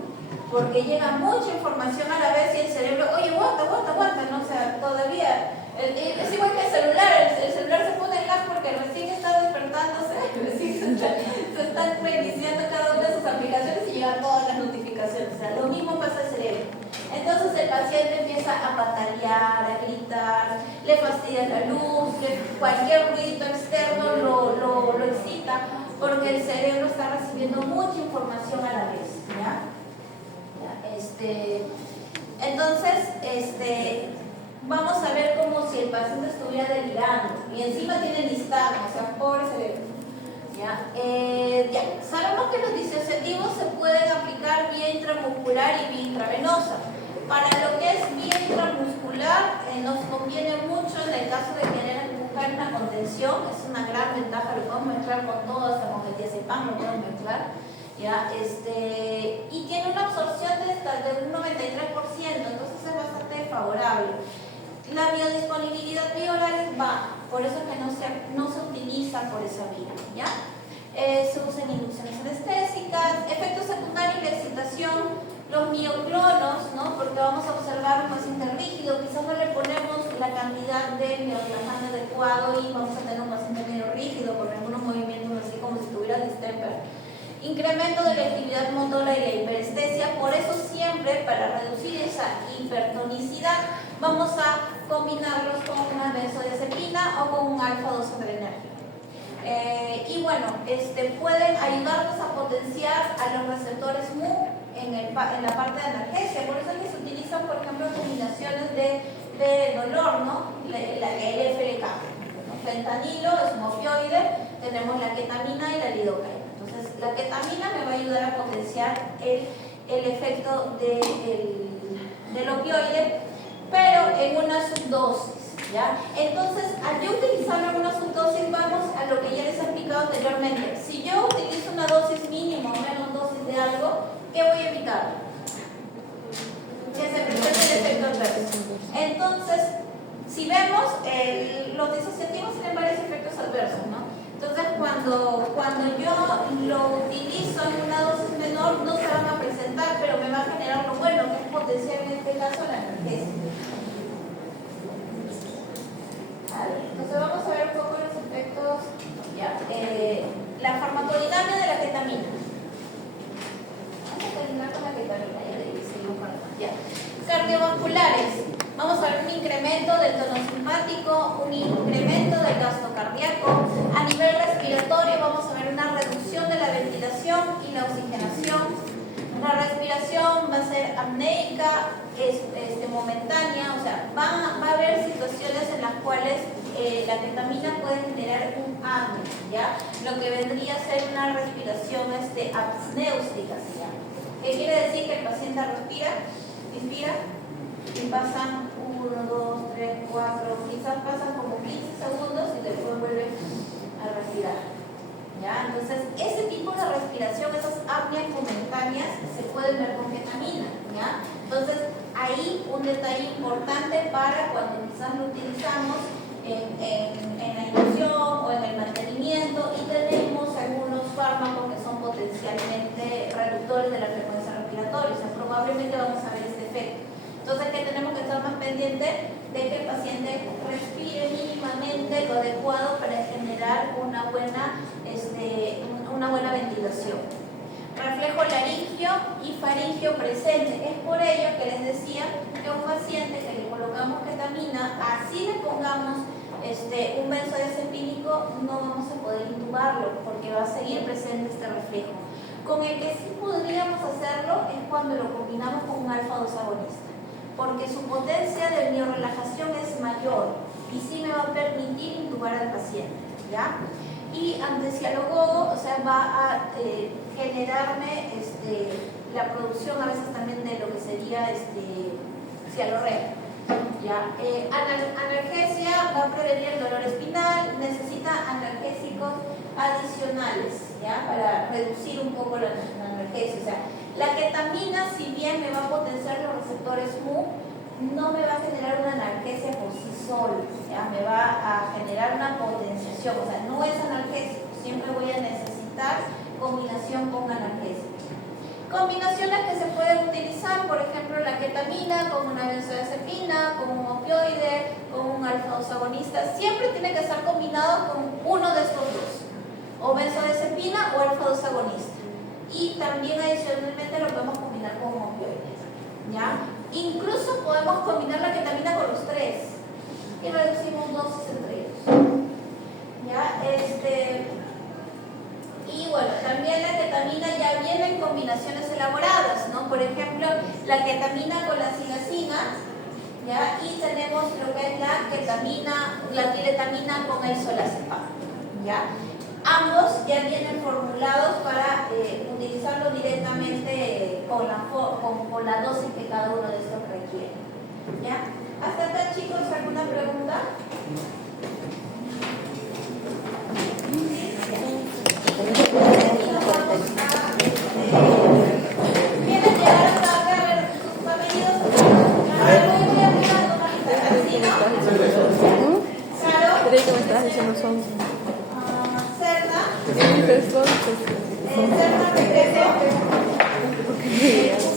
porque llega mucha información a la vez y el cerebro, oye, aguanta, ¿no? O sea, todavía, es igual que el celular se pone en lag porque recién está despertándose, recién se están reiniciando cada una de sus aplicaciones y llegan todas las notificaciones. O sea, lo mismo pasa al cerebro. Entonces el paciente empieza a patalear, a gritar, le fastidia la luz, cualquier ruido externo lo excita, porque el cerebro está recibiendo mucha información a la vez, ¿ya? Entonces, vamos a ver como si el paciente estuviera delirando y encima tiene nistagmo, o sea, pobre cerebro. ¿Ya? Sabemos que los disociativos se pueden aplicar vía intramuscular y vía intravenosa. Para lo que es vía intramuscular, nos conviene mucho en el caso de querer buscar una contención, es una gran ventaja, lo podemos mezclar con todo, hasta con el diazepam lo podemos mezclar, ¿ya? Y tiene una absorción de un 93%, entonces es bastante favorable. La biodisponibilidad bioral es baja, por eso es que no se utiliza por esa vía, ¿ya? Se usan inducciones anestésicas, efectos secundarios de excitación, los mioclonos, ¿no? Porque vamos a observar un paciente rígido, quizás no le ponemos la cantidad de miorelaján adecuado y vamos a tener un paciente medio rígido con algunos movimientos así como si tuviera distemper. Incremento de la actividad motora y la hiperestesia, por eso siempre para reducir esa hipertonicidad vamos a combinarlos con una benzodiazepina o con un alfa-2 adrenérgico. Y bueno, pueden ayudarnos a potenciar a los receptores Mu en la parte de analgesia, por eso es que se utilizan, por ejemplo, combinaciones de dolor, ¿no? El FLK, ¿no? Fentanilo es un opioide, tenemos la ketamina y la lidocaína. Entonces, la ketamina me va a ayudar a potenciar el efecto del opioide, pero en una subdosis, ¿ya? Entonces, al yo utilizarlo en una subdosis, vamos a lo que ya les he explicado anteriormente. Si yo utilizo una dosis mínima o menos dosis de algo, ¿qué voy a evitar? Que se presente el efecto adverso. Entonces, si vemos, los disociativos tienen varios efectos adversos, ¿no? Entonces, cuando yo lo utilizo en una dosis menor, no se van a presentar, pero me va a generar lo bueno, que es potenciar en este caso la analgesia. Entonces, vamos a ver un poco los efectos, ya, la farmacodinamia de la ketamina. Vamos a terminar con la ketamina, seguimos con la cardiovasculares. Vamos a ver un incremento del tono simpático, un incremento del gasto cardíaco. A nivel respiratorio vamos a ver una reducción de la ventilación y la oxigenación. La respiración va a ser apneica, momentánea, o sea, va a haber situaciones en las cuales la ketamina puede generar un apnea, ¿ya? Lo que vendría a ser una respiración apsnéustica, se llama. ¿Qué quiere decir? Que el paciente inspira y pasan 1, 2, 3, 4, quizás pasan como 15 segundos y después vuelve a respirar, ¿ya? Entonces, ese tipo de respiración, esas apneas momentáneas, se pueden ver con ketamina, ¿ya? Entonces, ahí un detalle importante para cuando quizás lo utilizamos en la inducción o en el mantenimiento y tenemos algunos fármacos que son potencialmente reductores de la frecuencia respiratoria, o sea, probablemente vamos a ver este efecto. Entonces, ¿qué tenemos que estar más pendiente? De que el paciente respire mínimamente lo adecuado para generar una buena ventilación. Reflejo laringio y faringio presente. Es por ello que les decía que a un paciente que le colocamos ketamina, así le pongamos un benzodiazepínico, no vamos a poder intubarlo porque va a seguir presente este reflejo. Con el que sí podríamos hacerlo es cuando lo combinamos con un alfa-2 agonista, porque su potencia de neurorelajación es mayor y sí me va a permitir intubar al paciente, ¿ya? Y antecialogogo, o sea, va a generarme la producción a veces también de lo que sería cialorrea, ¿ya? Analgesia va a prevenir el dolor espinal, necesita analgésicos adicionales, ¿ya? Para reducir un poco la analgesia. O sea, la ketamina, si bien me va a potenciar los receptores Mu, no me va a generar una analgesia por sí solo, ¿ya? Me va a generar una potenciación, o sea, no es analgésico, siempre voy a necesitar combinación con analgésico. Combinaciones que se pueden utilizar, por ejemplo, la ketamina con una benzodiazepina, con un opioide, con un alfa-2 agonista, siempre tiene que estar combinado con uno de estos dos, o benzodiazepina o alfa-2 agonista. Y también adicionalmente lo podemos combinar con un opioide, ¿ya? Incluso podemos combinar la ketamina con los tres y reducimos dosis entre ellos, ¿ya? Y bueno, también la ketamina ya viene en combinaciones elaboradas, ¿no? Por ejemplo, la ketamina con la silacina, ¿ya? Y tenemos lo que es la ketamina, la diletamina con el solazepam, ¿ya? Ambos ya vienen formulados para utilizarlo directamente con la dosis que cada uno de estos requiere, ¿ya? ¿Hasta acá, chicos, alguna pregunta? ¿Quieren llegar hasta acá a ver sus apellidos? A ver, voy a mirar ¿así, no? ¿Claro? Creí que me estabas diciendo son. Cerda. Son. Cerda de queso.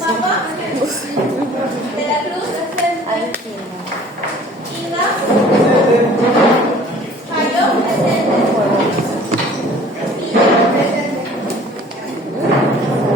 ¿Papa? De la Cruz, Inga.